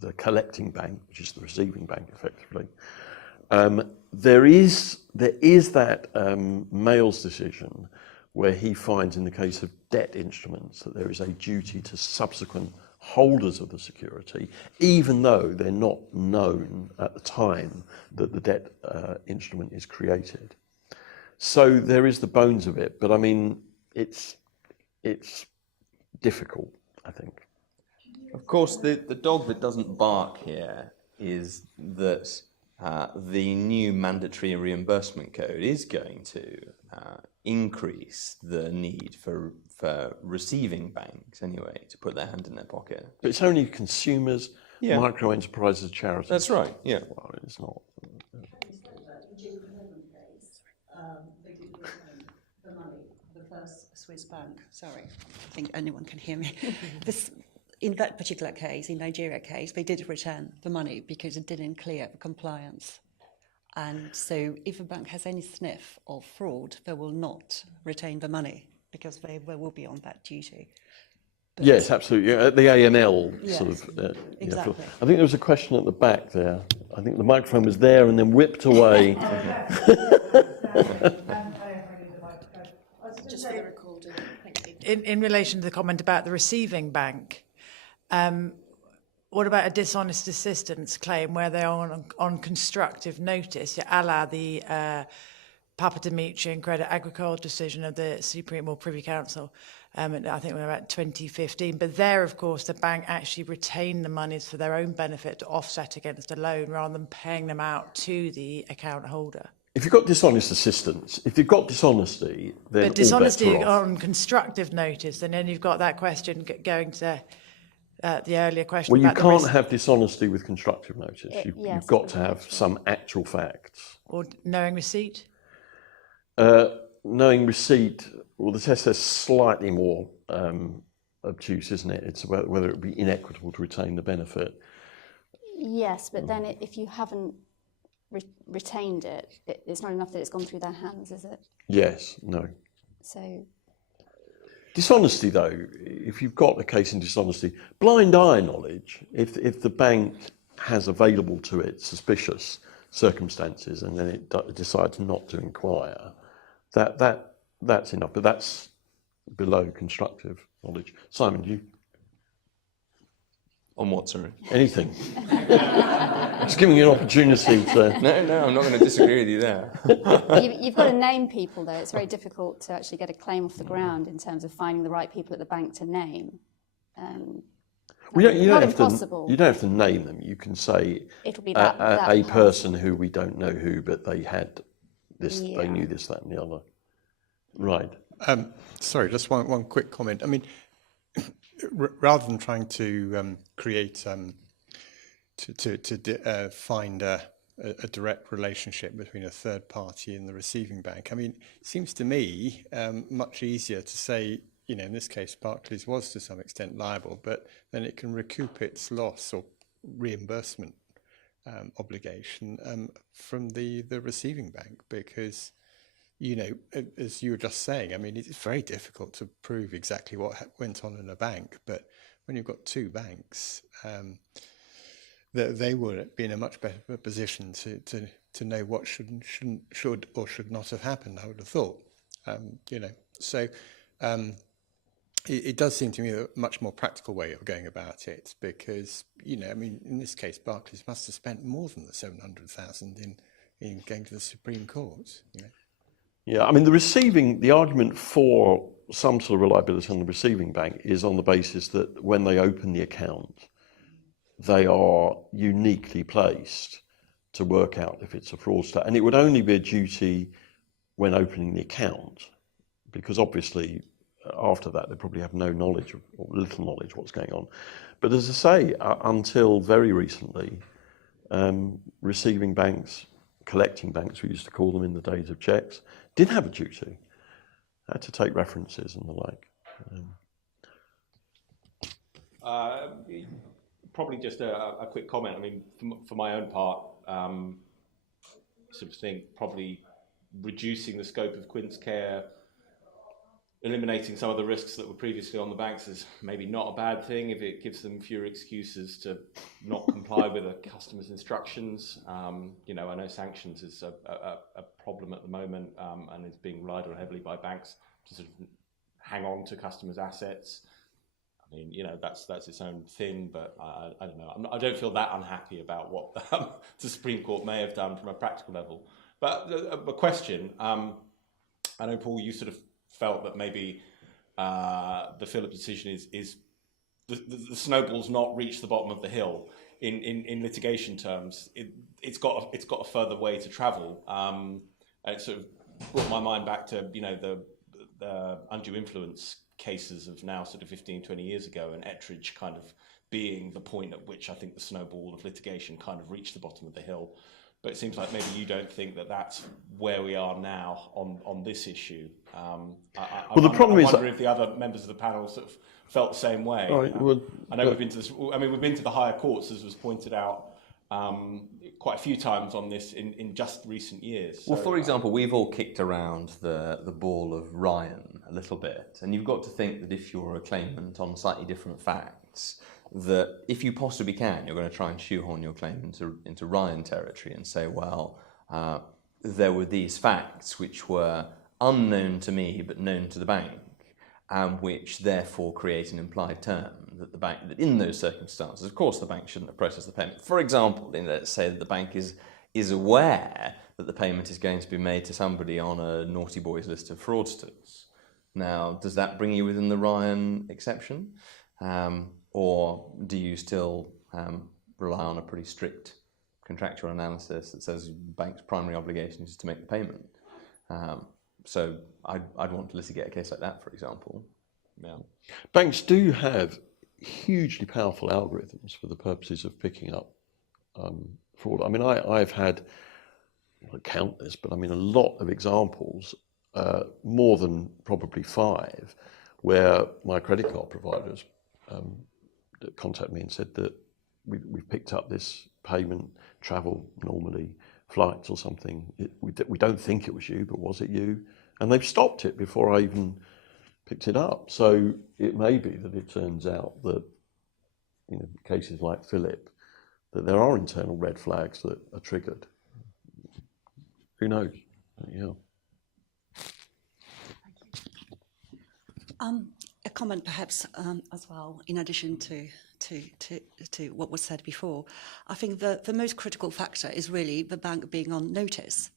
the collecting bank, which is the receiving bank, effectively. There is that Mayall's decision where he finds, in the case of debt instruments, that there is a duty to subsequent holders of the security, even though they're not known at the time that the debt instrument is created. So there is the bones of it, but I mean, it's difficult, I think. Of course, the dog that doesn't bark here is that the new mandatory reimbursement code is going to increase the need for receiving banks, anyway, to put their hand in their pocket. But it's only consumers, micro enterprises, charities. That's right, yeah. Well, it's not. They did return the money, the first Swiss bank. Sorry, I think anyone can hear me. In that particular case, in Nigeria case, they did return the money because it didn't clear compliance. And so if a bank has any sniff of fraud, they will not retain the money because they will be on that duty. But yes, absolutely. The AML sort of. Exactly. I think there was a question at the back there. I think the microphone was there and then whipped away. Just for the recording. Thank you. In relation to the comment about the receiving bank, what about a dishonest assistance claim where they are on constructive notice, a la the Papa Dimitri and Credit Agricole decision of the Supreme or Privy Council, I think we're about 2015. But there, of course, the bank actually retained the monies for their own benefit to offset against a loan rather than paying them out to the account holder. If you've got dishonest assistance, if you've got dishonesty, then But dishonesty all bets are off. on constructive notice, and then you've got that question going to the earlier question. Well, you about can't have dishonesty with constructive notice. You've yes, got to have some actual facts. or knowing receipt. Knowing receipt, well, the test is slightly more obtuse, isn't it? It's about whether it would be inequitable to retain the benefit. Yes, but then if you haven't retained it, it's not enough that it's gone through their hands, is it? Yes, no. So Dishonesty, though, if you've got a case in dishonesty, blind eye knowledge, if the bank has available to it suspicious circumstances and then it decides not to inquire, that's enough. But that's below constructive knowledge. Simon, do you? On what, sorry? Anything? Just giving you an opportunity to... No, I'm not going to disagree with you there. you've got to name people, though. It's very difficult to actually get a claim off the ground in terms of finding the right people at the bank to name. You not don't impossible. You don't have to name them. You can say It'll be that a person who we don't know who, but they had this, Yeah. they knew this, that, and the other. Right. Sorry, just one quick comment. I mean, rather than trying to create find a direct relationship between a third party and the receiving bank, I mean, it seems to me much easier to say, you know, in this case, Barclays was to some extent liable, but then it can recoup its loss or reimbursement obligation from the receiving bank, because, you know, as you were just saying, I mean, it's very difficult to prove exactly what went on in a bank, but when you've got two banks, they will be in a much better position to know what should or should not have happened, I would have thought. You know, so it does seem to me a much more practical way of going about it, because, you know, I mean, in this case, Barclays must have spent more than the 700,000 in going to the Supreme Court, you know. Yeah, I mean, the argument for some sort of reliability on the receiving bank is on the basis that when they open the account, they are uniquely placed to work out if it's a fraudster. And it would only be a duty when opening the account, because obviously after that they probably have no knowledge or little knowledge of what's going on. But as I say, until very recently, receiving banks, collecting banks, we used to call them in the days of checks, did have a duty. Had to take references and the like. Probably just a quick comment. I mean, for my own part, sort of think probably reducing the scope of Quincecare eliminating some of the risks that were previously on the banks is maybe not a bad thing if it gives them fewer excuses to not comply with a customer's instructions. You know, I know sanctions is a problem at the moment, and is being relied on heavily by banks to sort of hang on to customers' assets. I mean, you know, that's its own thing, but I don't know. I don't feel that unhappy about what the Supreme Court may have done from a practical level. But a question, I know, Paul, you sort of felt that maybe the Philipp decision is the snowball's not reached the bottom of the hill in litigation terms. It's got a further way to travel. And it sort of brought my mind back to, you know, the undue influence cases of now sort of 15, 20 years ago, and Ettridge kind of being the point at which I think the snowball of litigation kind of reached the bottom of the hill. But it seems like maybe you don't think that that's where we are now on this issue. The problem is, I wonder if the other members of the panel sort of felt the same way. Right, well, I know we've been to this. I mean, we've been to the higher courts, as was pointed out, quite a few times on this in just recent years. Well, for example, we've all kicked around the ball of Ryan a little bit, and you've got to think that if you're a claimant on slightly different facts, that if you possibly can, you're going to try and shoehorn your claim into Ryan territory and say, well, there were these facts which were unknown to me but known to the bank, and which therefore create an implied term that the bank, that in those circumstances, of course, the bank shouldn't have processed the payment. For example, let's say that the bank is aware that the payment is going to be made to somebody on a naughty boys list of fraudsters. Now, does that bring you within the Ryan exception? Or do you still rely on a pretty strict contractual analysis that says the bank's primary obligation is to make the payment? So I'd want to litigate a case like that, for example. Yeah. Banks do have hugely powerful algorithms for the purposes of picking up fraud. I mean, I've had, I won't count this, but I mean a lot of examples, more than probably 5, where my credit card providers contacted me and said that we've picked up this payment, travel normally, flights or something. We don't think it was you, but was it you? And they've stopped it before I even picked it up. So it may be that it turns out that, you know, cases like Philipp, that there are internal red flags that are triggered. Who knows? Yeah. A comment perhaps as well, in addition to what was said before. I think the most critical factor is really the bank being on notice,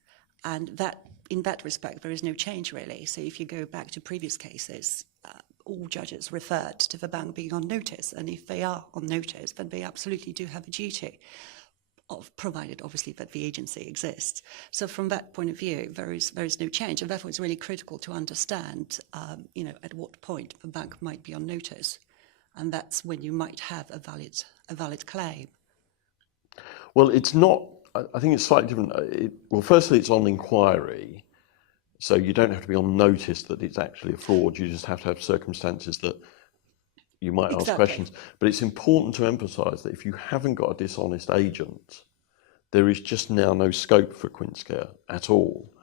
and that in that respect there is no change really. So if you go back to previous cases, all judges referred to the bank being on notice, and if they are on notice, then they absolutely do have a duty, provided obviously that the agency exists. So from that point of view, there is no change, and therefore it's really critical to understand, you know, at what point the bank might be on notice, and that's when you might have a valid claim. Well, it's not. I think it's slightly different. Well, firstly, it's on inquiry, so you don't have to be on notice that it's actually a fraud. You just have to have circumstances that you might ask questions. But it's important to emphasise that if you haven't got a dishonest agent, there is just now no scope for Quincecare at all.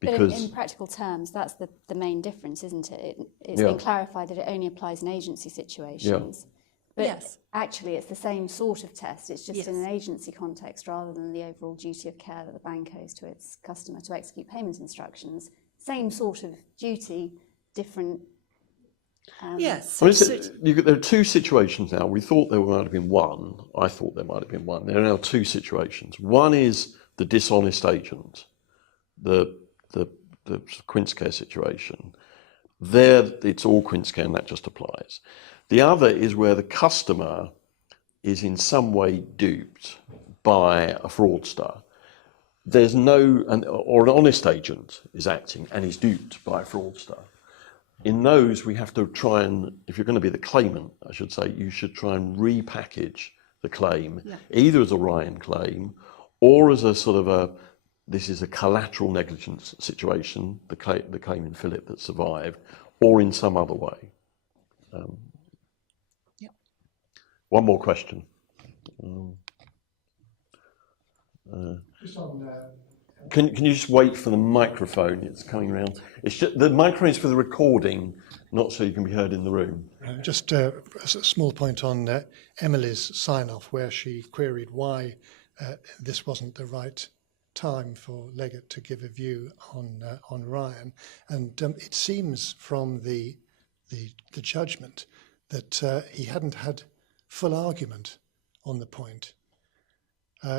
Because but in practical terms, that's the main difference, isn't it? It's been clarified that it only applies in agency situations. Yeah. But actually, it's the same sort of test. It's just in an agency context rather than the overall duty of care that the bank owes to its customer to execute payment instructions. Same sort of duty, different. Yes. Well, there are 2 situations now. We thought there might have been 1. I thought there might have been 1. There are now 2 situations. One is the dishonest agent, the Quincecare situation. There, it's all Quincecare, and that just applies. The other is where the customer is in some way duped by a fraudster. There's no, or an honest agent is acting and is duped by a fraudster. In those, we have to try and, if you're going to be the claimant, I should say, you should try and repackage the claim, either as a Ryan claim or as a sort of this is a collateral negligence situation, the claim in Philipp that survived, or in some other way. One more question. Just on Can you just wait for the microphone? It's coming around. It's just, the microphone is for the recording, not so you can be heard in the room. Just a small point on Emily's sign-off, where she queried why this wasn't the right time for Leggett to give a view on Ryan, and it seems from the judgment that he hadn't had full argument on the point,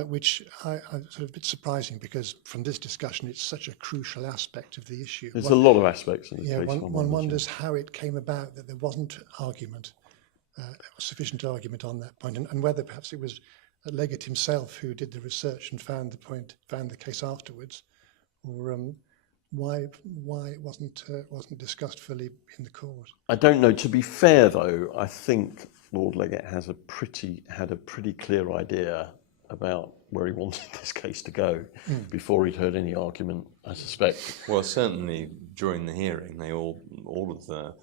which I'm sort of a bit surprising, because from this discussion it's such a crucial aspect of the issue. There's a lot of aspects in the case. One wonders how it came about that there wasn't argument, sufficient argument on that point, and whether perhaps it was Leggett himself who did the research and found the case afterwards, or why it wasn't discussed fully in the court. I don't know. To be fair, though, I think Lord Leggett had a pretty clear idea about where he wanted this case to go before he'd heard any argument, I suspect. Well, certainly during the hearing, all of the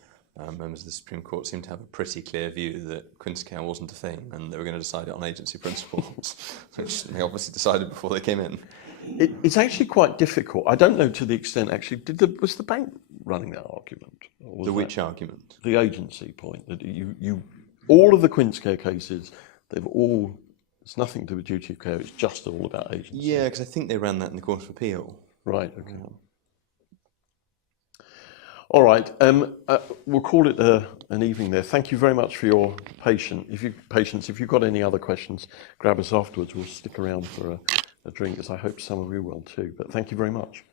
members of the Supreme Court seemed to have a pretty clear view that Quincecare wasn't a thing, and they were going to decide it on agency principles, which they obviously decided before they came in. It's actually quite difficult. I don't know to the extent, actually, was the bank running that argument? Which argument? The agency point. That all of the Quincecare cases, it's nothing to do with duty of care, it's just all about agency. Yeah, because I think they ran that in the Court of Appeal. Right, okay. All right, we'll call it an evening there. Thank you very much for your patience. If you've got any other questions, grab us afterwards. We'll stick around for a drink, as I hope some of you will too. But thank you very much.